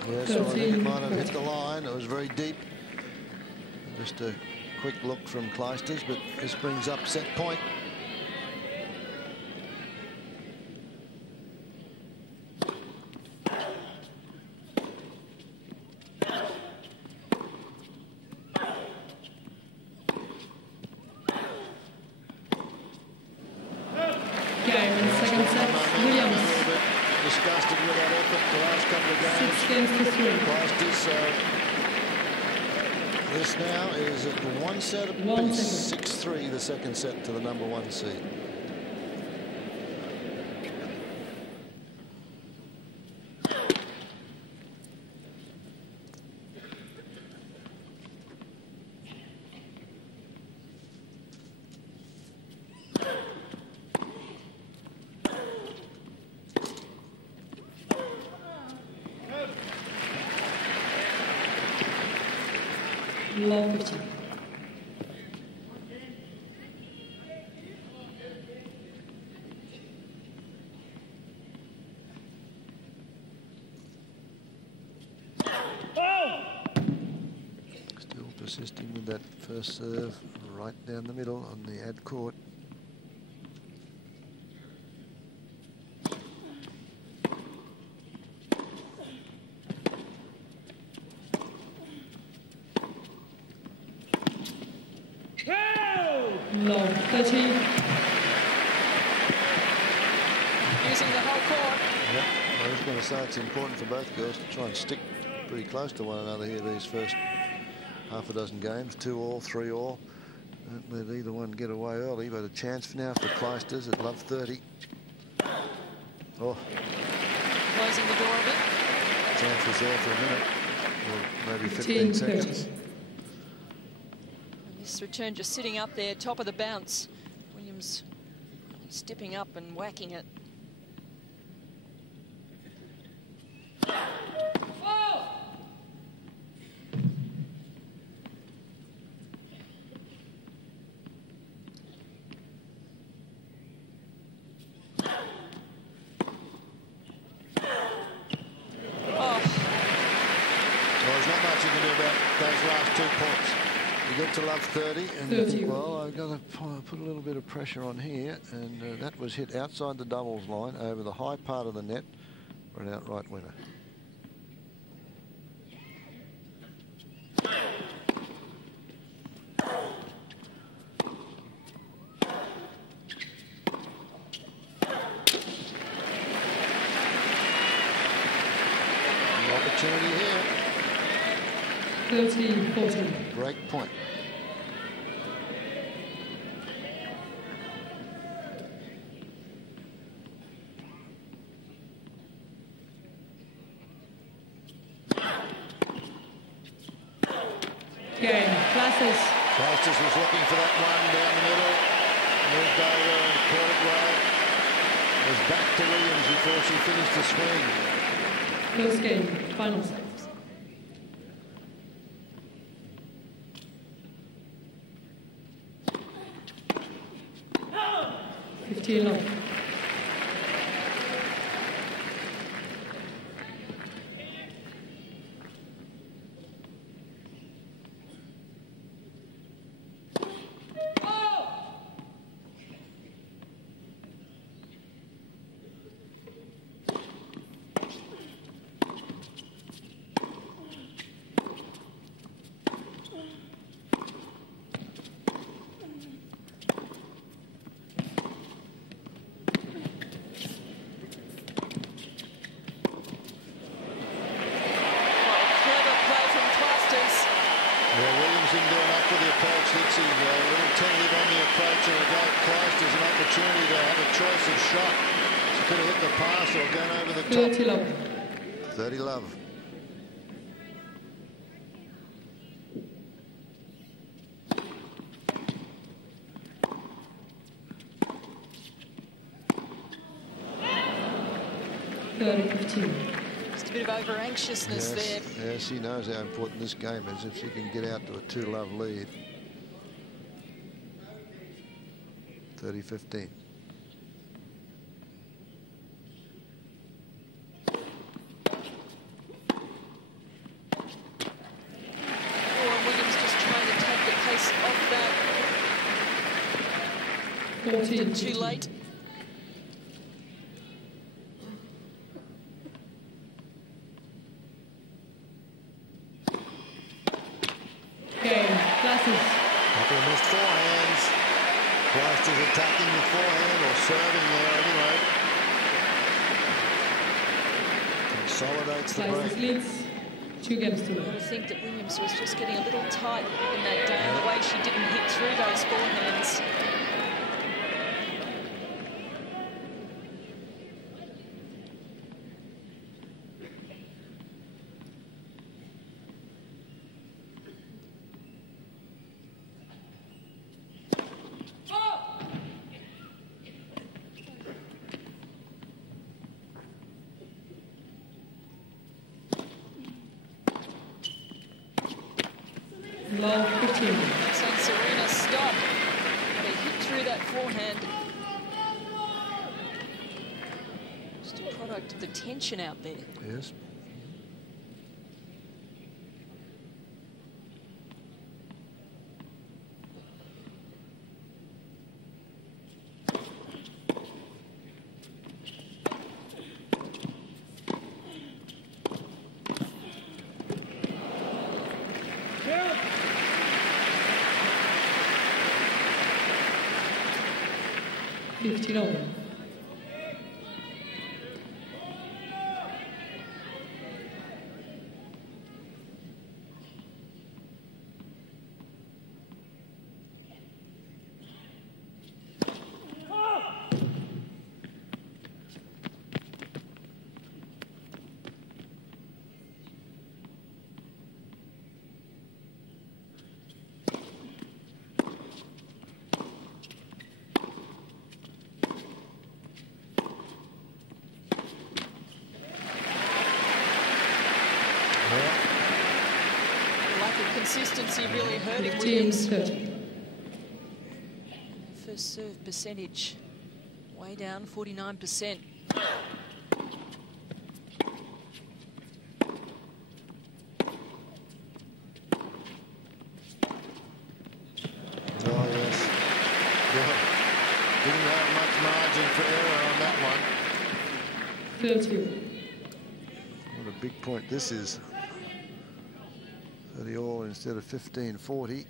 Yeah, so I think it might have hit the line. It was very deep. Just a quick look from Clijsters, but this brings up set point. Disgusted with that effort the last couple of games. 6 games to 3. Clijsters, this now is at 1 set apiece. 6-3 the second set to the #1 seed. Low 50. Still persisting with that first serve right down the middle on the ad court. Low 30. Using the whole court. Yep. I was going to say it's important for both girls to try and stick pretty close to one another here these first half a dozen games. 2-all, 3-all. Don't let either one get away early, but a chance now for Clijsters at love 30. Oh. Closing the door a bit. Chance was there for a minute, or maybe 15 seconds. This return just sitting up there, top of the bounce. Williams stepping up and whacking it. To love 30 and you think, well, I've got to put a little bit of pressure on here, and that was hit outside the doubles line over the high part of the net for an outright winner. An opportunity here. 30-40. Break point. Cain, Clijsters. Clijsters was looking for that one down the middle. Moved over and caught it well. Was back to Williams before she finished the swing. Close game, final set. 15 love. Opportunity to have a choice of shot. She could have hit the pass or gone over the top. 30 love. 30 love. Just a bit of over-anxiousness there. Yeah, she knows how important this game is if she can get out to a 2-love lead. 30-15. Williams just trying to take the pace off that. 14. Too late. Cain, Clijsters. Couple of missed forehands. Clijsters attacking the forehand or serving there anyway. Consolidates the break. Leads 2 games to 1. I think that Williams was just getting a little tight in that game, the way she didn't hit through those forehands. Love 15. So Serena, stop. They hit through that forehand. Just a product of the tension out there. Yes. Over. Consistency really hurting Williams. First serve percentage way down, 49%. Oh, yes. Yeah. Didn't have much margin for error on that one. 30. What a big point this is. 30 all instead of 15-40.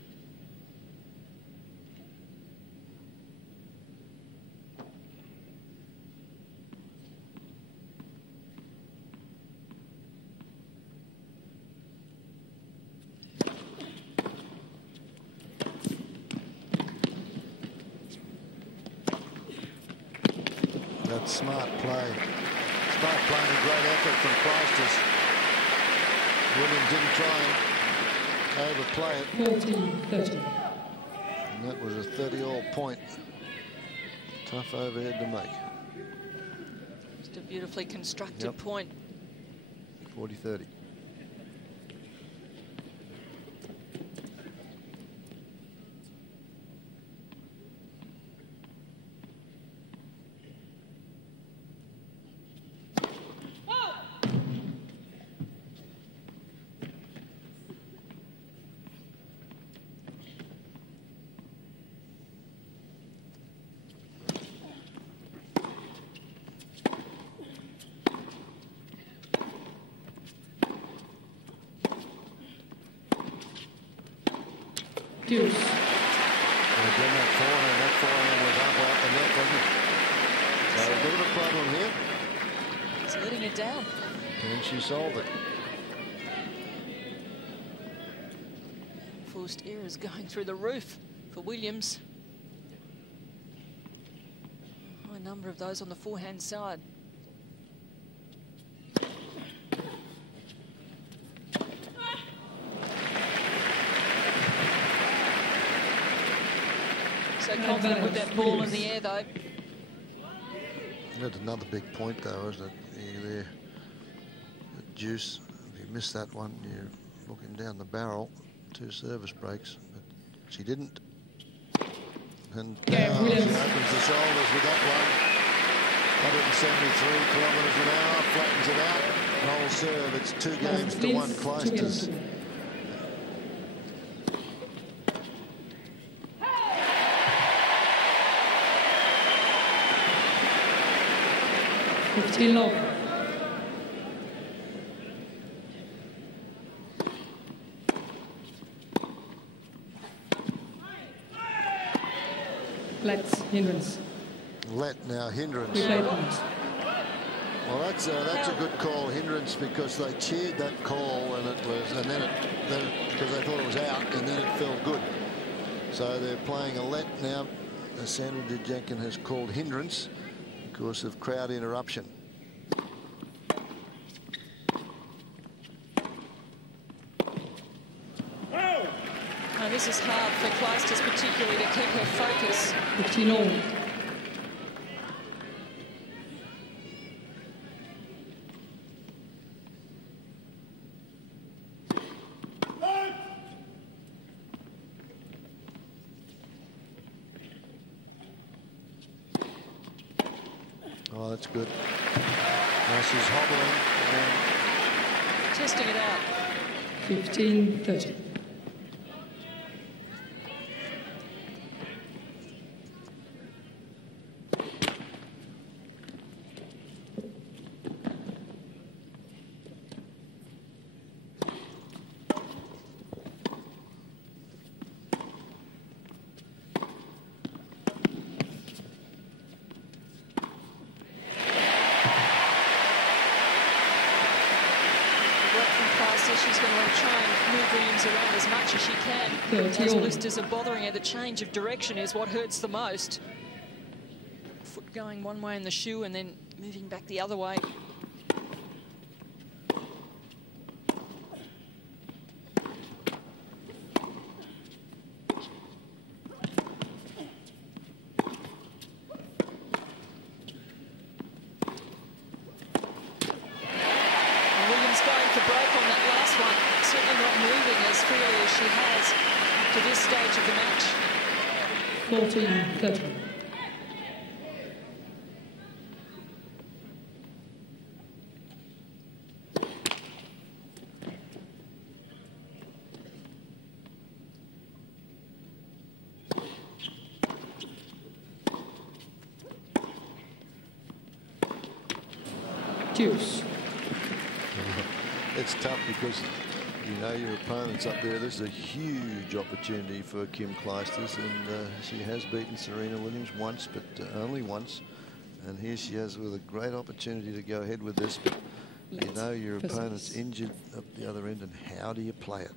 That's smart play. Smart play and a great effort from Clijsters. Williams didn't try and overplay it. 14-30. And that was a 30-all point. Tough overhead to make. Just a beautifully constructed point. 40-30. Deuce. And again, that forehand was up out the net, wasn't it? So a bit of a problem here. He's letting it down. Can she solve it? Forced errors going through the roof for Williams. A high number of those on the forehand side. So confident with that ball in the air, though. That's another big point, though, isn't it? There, the deuce. If you miss that one, you're looking down the barrel. 2 service breaks, but she didn't. And now she opens the shoulders with that one. 173 kilometres an hour, flattens it out. Whole serve. It's 2 games to 1 Clijsters. Love. Let's hindrance. Let now hindrance. Well, that's a good call, hindrance, because they cheered that call and it was, and then because they thought it was out, and then it felt good. So they're playing a let now. Sandra Dudjenkin has called hindrance because of crowd interruption. This is hard for Clijsters, particularly to keep her focus. 15 all. Oh, that's good. Now she's hobbling. Testing it out. 15-30. She's going to try and move Williams around as much as she can. Those blisters are bothering her. The change of direction is what hurts the most. Foot going one way in the shoe and then moving back the other way. She has to this stage of the match. 14-30. Deuce. It's tough because you know your opponent's up there. This is a huge opportunity for Kim Clijsters, and she has beaten Serena Williams once, but only once. And here she is with a great opportunity to go ahead with this, but you know your opponent's injured up the other end, and how do you play it?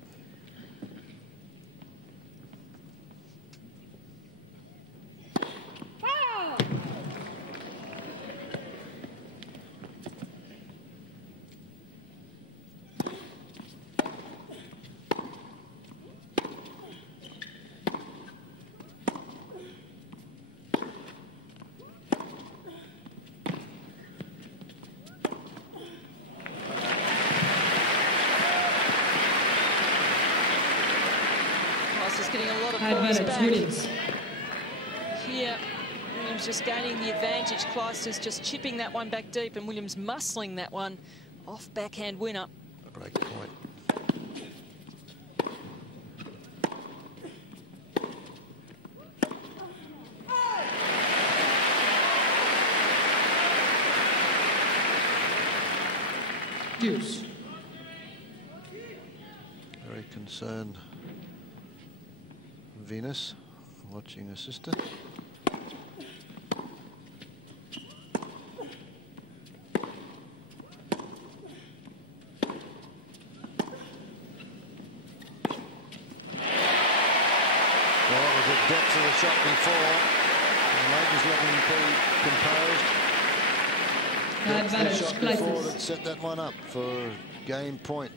Clijsters getting a lot of points Advantage, back. Williams. Here, Williams just gaining the advantage. Clijsters just chipping that one back deep, and Williams muscling that one off backhand winner. Break point. Deuce. Very concerned Venus watching her sister. Depth of the shot before. Laver's looking pretty composed. Depth of the shot before that set that one up for game point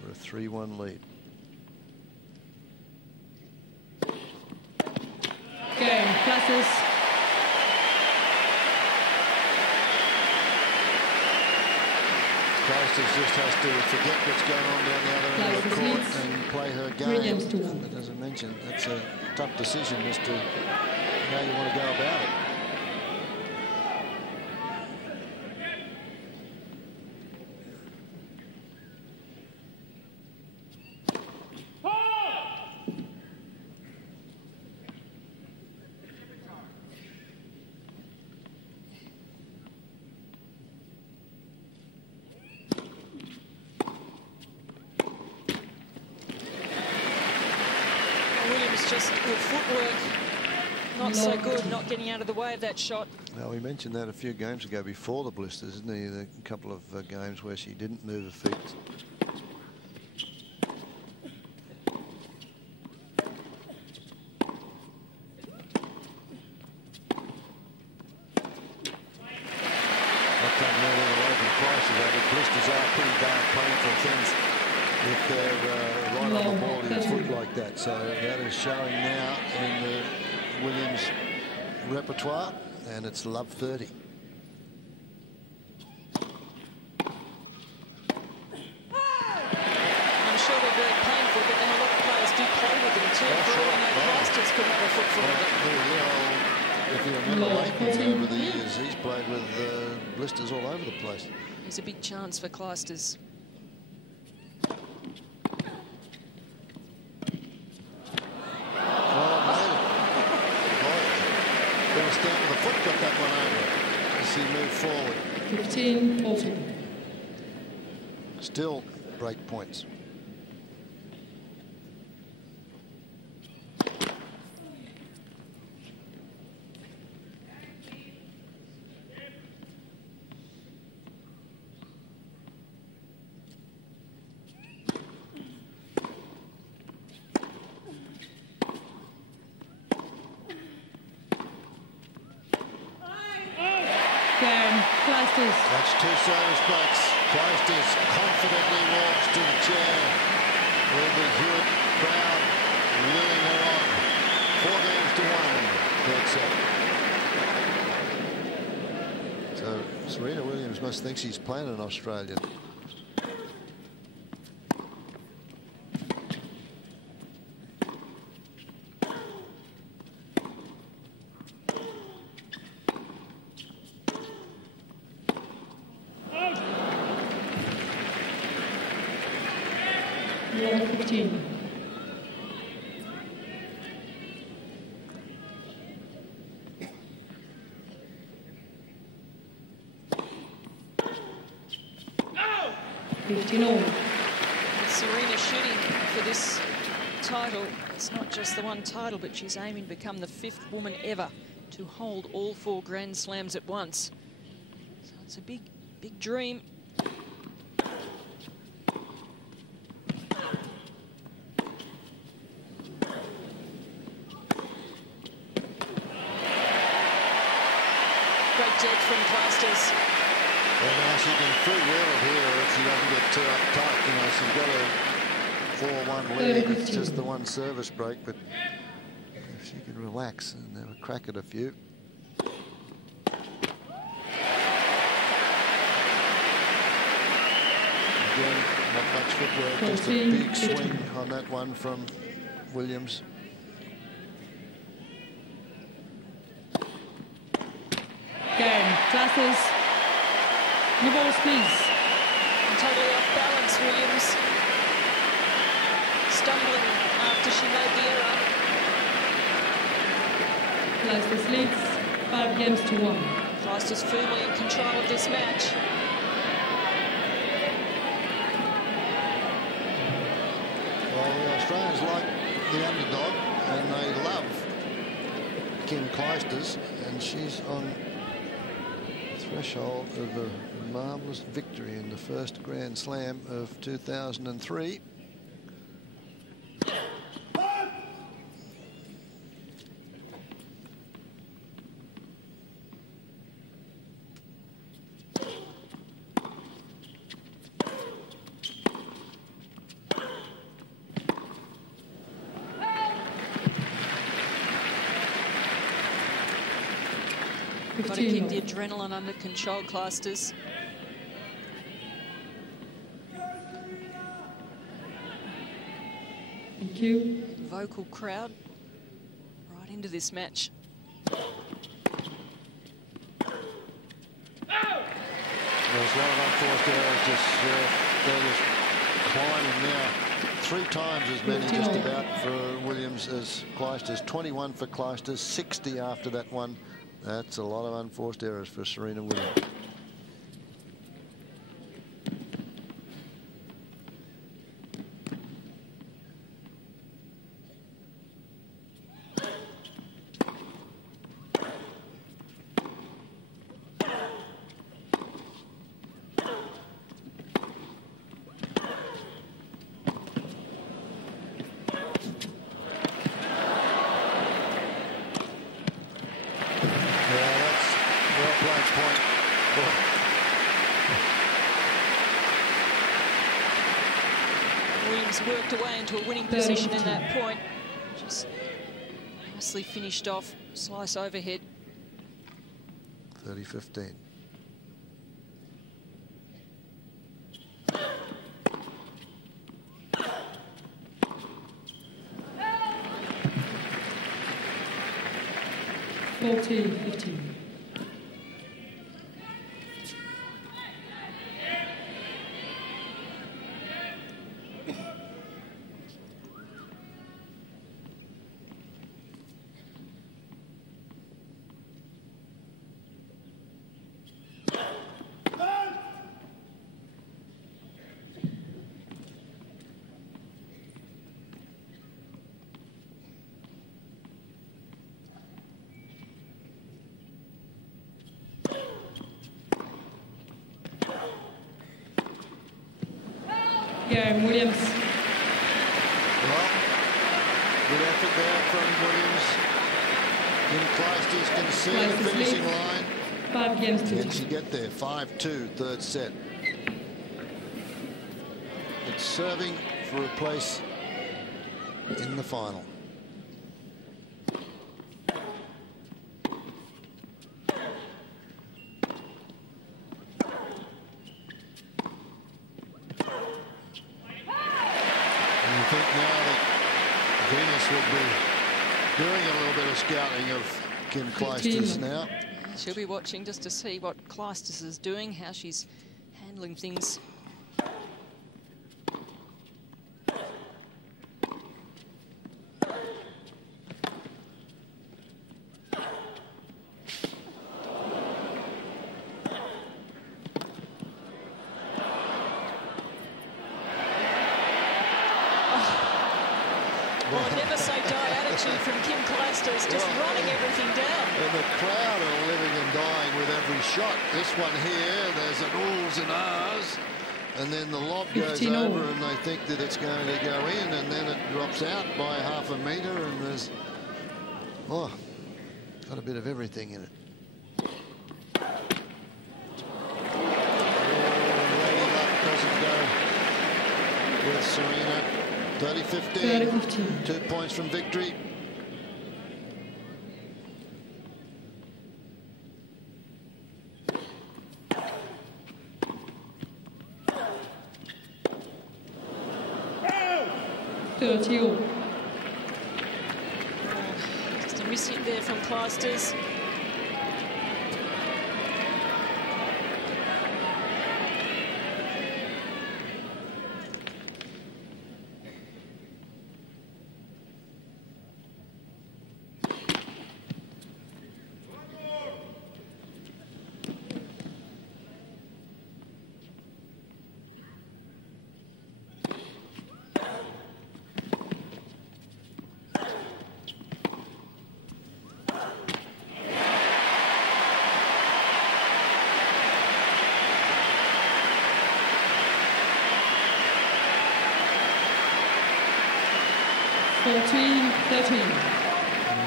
for a 3-1 lead. Game, Clijsters. Clijsters just has to forget what's going on down the other end of the court and play her game. But as I mentioned, that's a tough decision as to how you want to go about it. Just good footwork, not so good, not getting out of the way of that shot. Now, we mentioned that a few games ago before the blisters, isn't he? A couple of games where she didn't move her feet. Not taking anything away from Clijsters, though. The blisters are pretty darn painful things if they're right on the ball of your foot like that. So that is showing now in the Williams repertoire, and it's love 30. I'm sure they're very painful, but then a lot of players do play with them too. For all I know, Clijsters could have a foot full of them. If you remember Lakeman over the years, he's played with blisters all over the place. There's a big chance for Clijsters. Stamp of the foot got that one over as he moved forward. 15-14. Still break points. That's two service breaks. Clijsters confidently walks to the chair with the Hewitt crowd leading her on. 4 games to 1. That's it. So Serena Williams must think she's playing an Australian. Serena shooting for this title. It's not just the one title, but she's aiming to become the 5th woman ever to hold all 4 Grand Slams at once. So it's a big, big dream. Great depth from Clijsters. Well, now she can freewheel it here if she doesn't get too uptight. You know, she's got a 4-1 lead. It's just the one service break, but if she could relax and have a crack at a few. Again, not much footwork, just a big swing on that one from Williams. Cain, Clijsters. New balls, please. And totally off balance, Williams. Stumbling after she made the error. Clijsters leads 5-1. Clijsters firmly in control of this match. Well, the Australians like the underdog, and they love Kim Clijsters, and she's on the threshold of a marvellous victory in the first Grand Slam of 2003. Got to keep the adrenaline under control, Clijsters. Thank you. Vocal crowd right into this match. There's a lot of unforced errors. They're just climbing now. 3 times as many just about for Williams as Clijsters. 21 for Clijsters, 60 after that one. That's a lot of unforced errors for Serena Williams. Williams worked away into a winning position in that point. Just nicely finished off, slice overhead. 30-15. $40-15. Cain, Williams. Well, good effort there from Williams. Kim Clijsters can see the finishing line. 5-2. Can she get there? 5-2, third set. It's serving for a place in the final. Doing a little bit of scouting of Kim Clijsters now. She'll be watching just to see what Clijsters is doing, how she's handling things. From Kim Clijsters, just running everything down. And the crowd are living and dying with every shot. This one here, there's an oohs and ahs, and then the lob goes over and they think that it's going to go in, and then it drops out by half a metre, and there's, oh, got a bit of everything in it. Lady Luck doesn't go with Serena. 30-15. 2 points from victory. Serious hit there from Clijsters.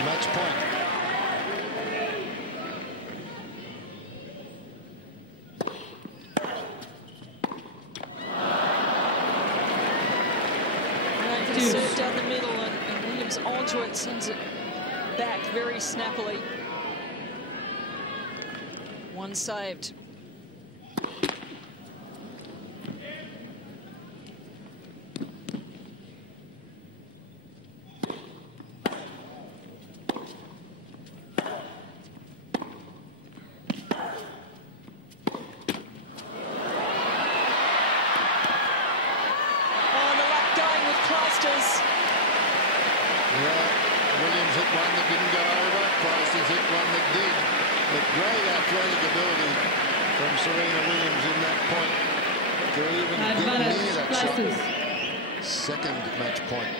Match point. Serve down the middle, and Williams onto it, sends it back very snappily. One saved. Serena Williams in that point to even get near that shot. Second match point.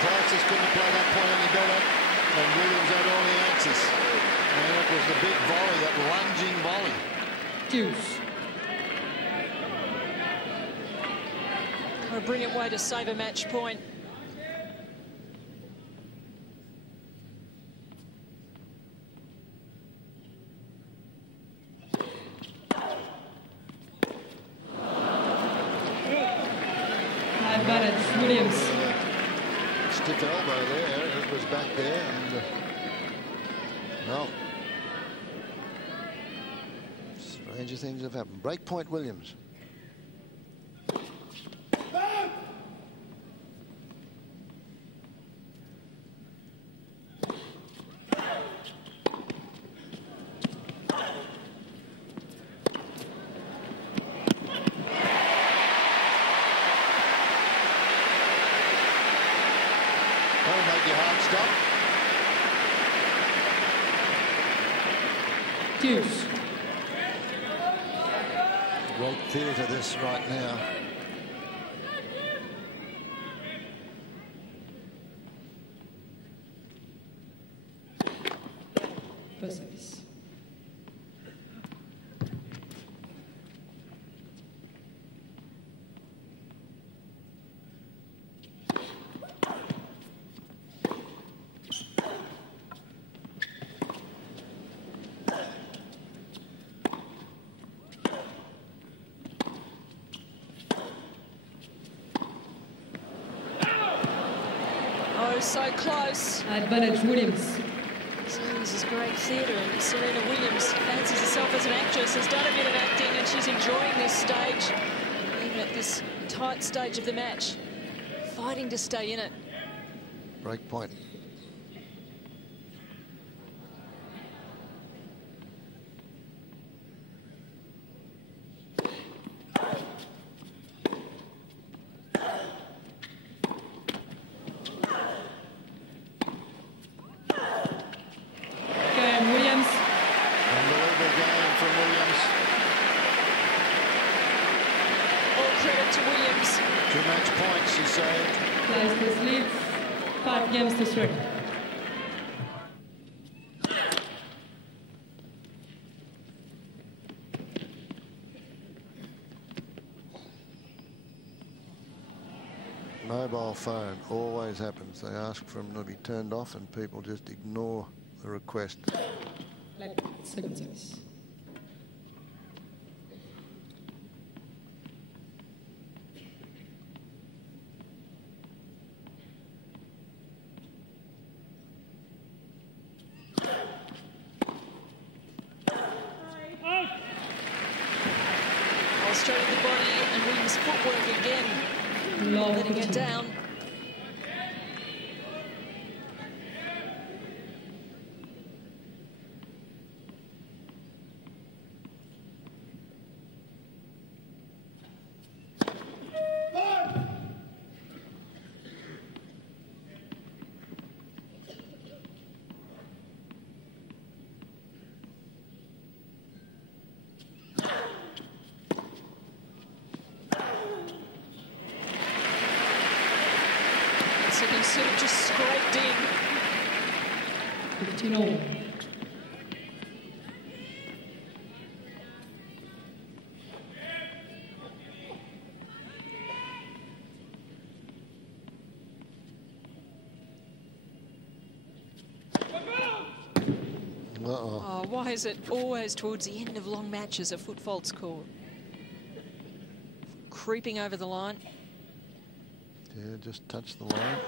Clijsters couldn't have played that point any better, and Williams had all the answers. And it was the big volley, that lunging volley. Deuce. What a brilliant way to save a match point. Williams. Stiff elbow there, it was back there, and no. Stranger things have happened. Break point, Williams. That'll make your heart stop. Deuce. Great theatre this right now. Service. So close. Advantage Williams. So this is great theatre, and Serena Williams fancies herself as an actress, has done a bit of acting, and she's enjoying this stage, even at this tight stage of the match, fighting to stay in it. Break point. Clijsters leads 5 games to 3. Mobile phone always happens. They ask for them to be turned off and people just ignore the request. Second service. Williams' footwork again, letting her down. Sort of just scraped in. 15-all. Oh, why is it always towards the end of long matches a foot fault's called? Creeping over the line. Yeah, just touch the line.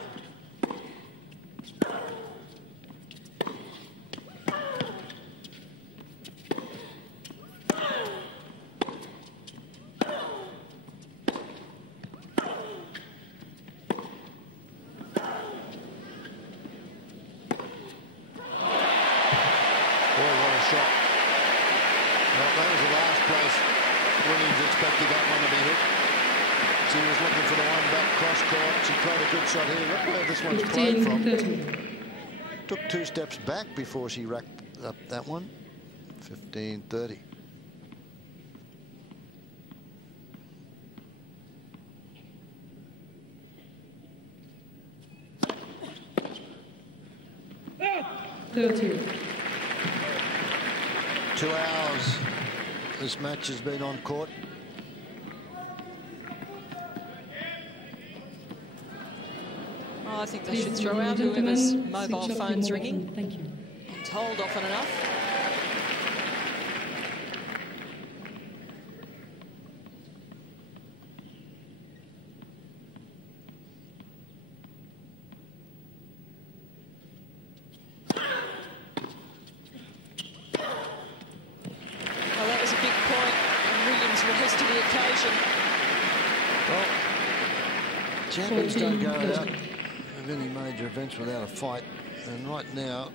Shot here. Look where this one's played from. 15-30. Took 2 steps back before she racked up that one. 15-30. $30. 2 hours this match has been on court. I think they should throw out whoever's mobile phone's ringing. Thank you. And hold often enough. Well, that was a big point, and Williams rose to the occasion. Well, champions don't go out of any major events without a fight, and right now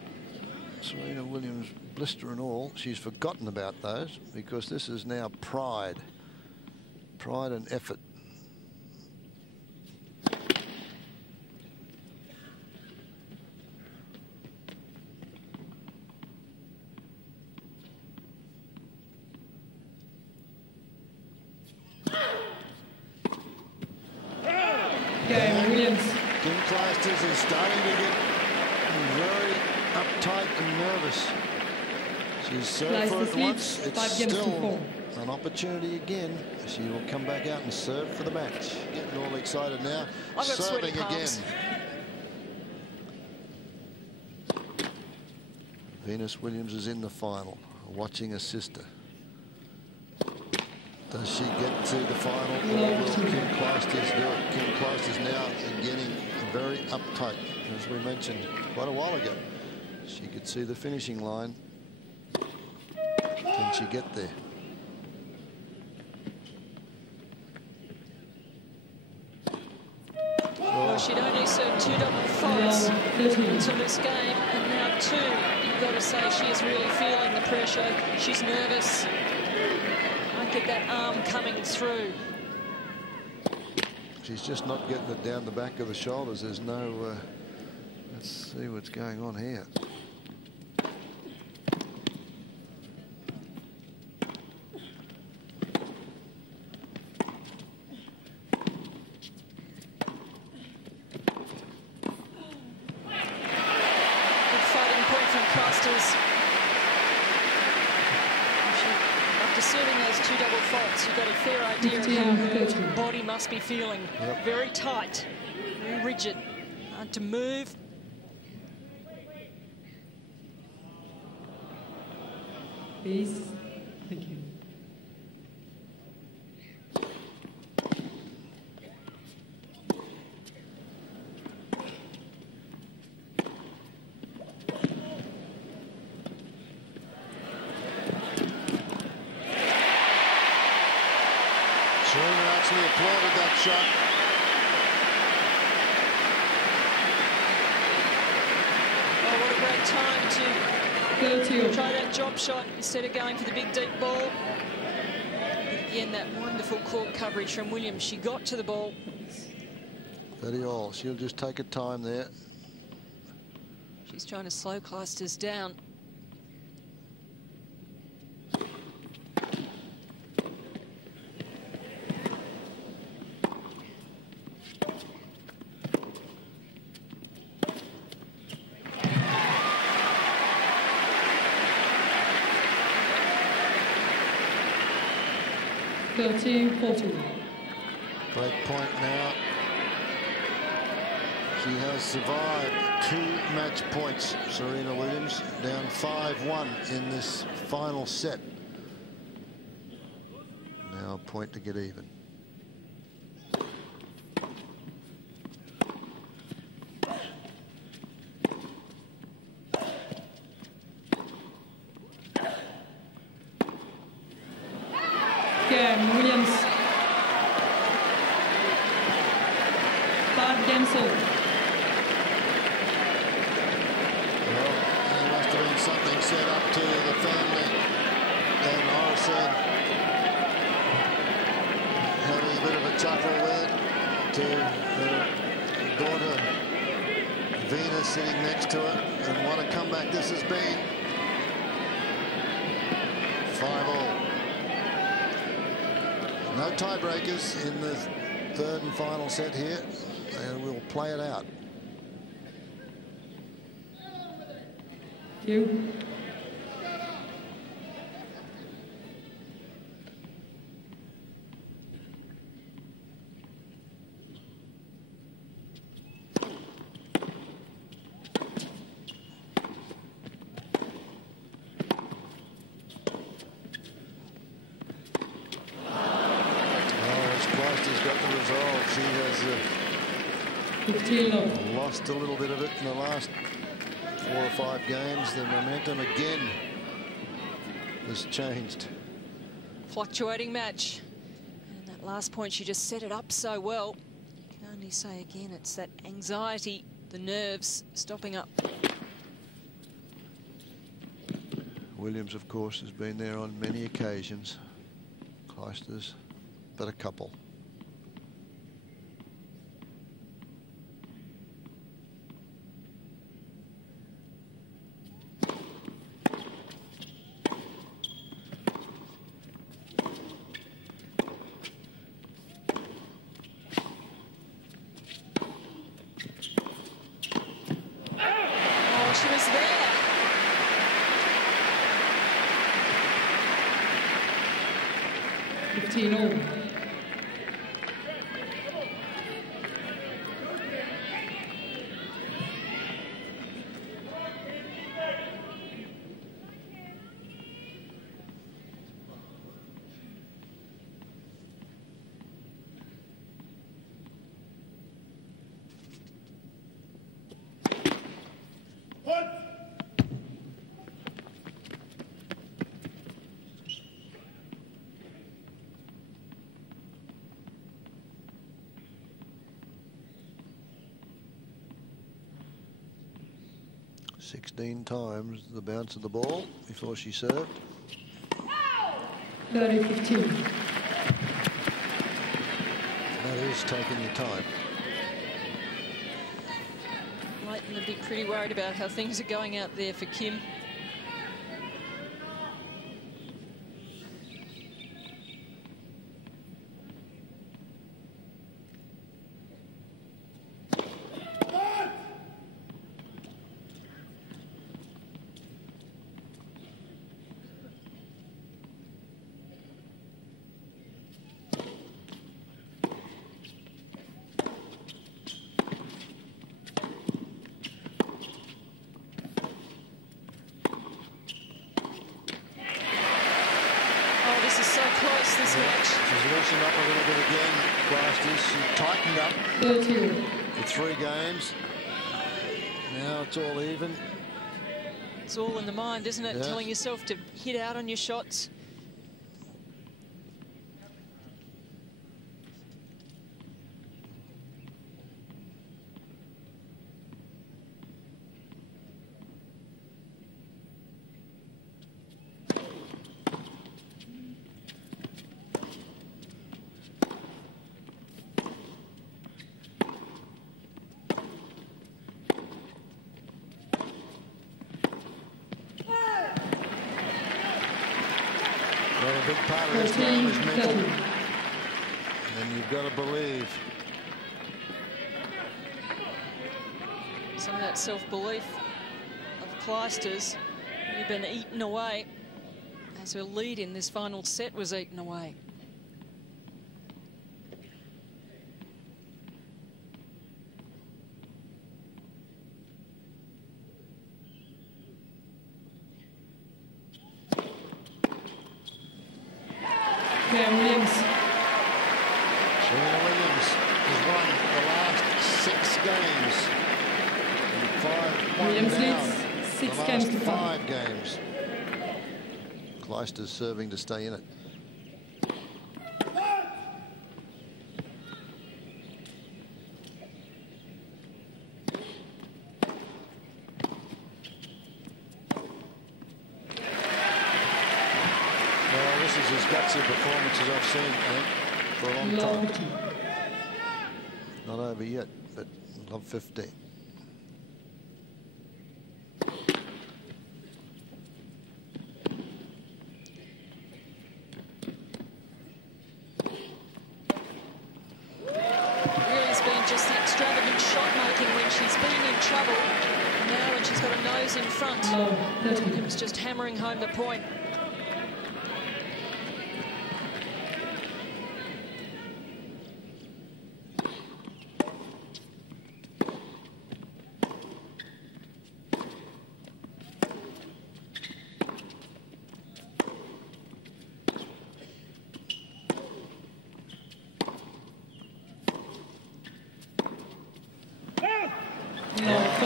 Serena Williams, blister and all, she's forgotten about those because this is now pride and effort. Williams. Kim Clijsters is starting to get very uptight and nervous. She's served for it once. It's still an opportunity again. She will come back out and serve for the match. Getting all excited now. Serving again. Venus Williams is in the final, watching her sister. Does she get to the final, or will Kim Clijsters do it? Kim Clijsters now getting very uptight, as we mentioned quite a while ago. She could see the finishing line. Can she get there? Well, she'd only served 2 double faults until this game, and now 2. You've got to say she is really feeling the pressure. She's nervous. Get that arm coming through. She's just not getting it down the back of the shoulders. There's no let's see what's going on here. Good fighting point from Clijsters. Serving those 2 double faults, you've got a fair idea of how her body must be feeling. Yep. Very tight, very rigid, hard to move. Please. Thank you. applauded that shot. Oh, what a great time to try that drop shot instead of going for the big deep ball. But again, that wonderful court coverage from Williams. She got to the ball. 30-all. She'll just take her time there. She's trying to slow Clijsters down. Break point now. She has survived 2 match points. Serena Williams down 5-1 in this final set. Now a point to get even. Williams. 5 games old. Well, there must have been something set up to the family. And Aryna having a bit of a chuckle with it to her daughter Venus sitting next to her. And what a comeback this has been. 5-all. No tiebreakers in the third and final set here, and we'll play it out. You. Lost a little bit of it in the last 4 or 5 games. The momentum again has changed. Fluctuating match. And that last point, she just set it up so well. You can only say again, it's that anxiety, the nerves stopping up. Williams, of course, has been there on many occasions. Clijsters, but a couple. She was there. Sixteen times the bounce of the ball before she served. 30-15. That is taking your time. Leighton would be pretty worried about how things are going out there for Kim. This is so close, this match. She's loosened up a little bit again, Clijsters. She tightened up 30. for 3 games. Now it's all even. It's all in the mind, isn't it? Yeah. Telling yourself to hit out on your shots. big part of this game is mental. And you've got to believe. Some of that self-belief of Clijsters had been eaten away as her lead in this final set was eaten away. Serena Williams. Serena Williams has won the last 6 games. And 5-1 Williams down. leads 6 games to 5 games. Clijsters serving to stay in it. As gutsy performance as I've seen, I think, for a long time. Not over yet, but love 15. Really has been just the extravagant shot making when she's been in trouble. Now when she's got a nose in front, Williams just hammering home the point.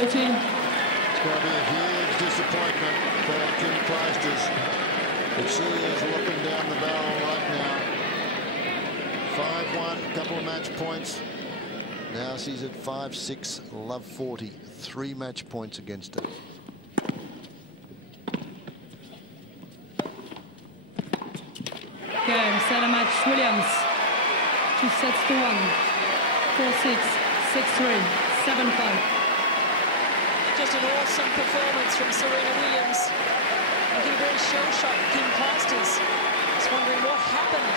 It's going to be a huge disappointment for Kim Clijsters, but she is looking down the barrel right now. 5-1, couple of match points. Now she's at 5-6, love 40, 3 match points against her. Game, set a match, Williams. 2 sets to 1. 4-6, 6-3, 7-5. Just an awesome performance from Serena Williams. Looking very shell-shocked, Kim Clijsters. Just wondering what happened.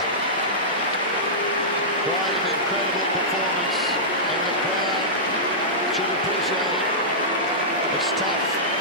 Quite an incredible performance, and the crowd should appreciate it. It's tough.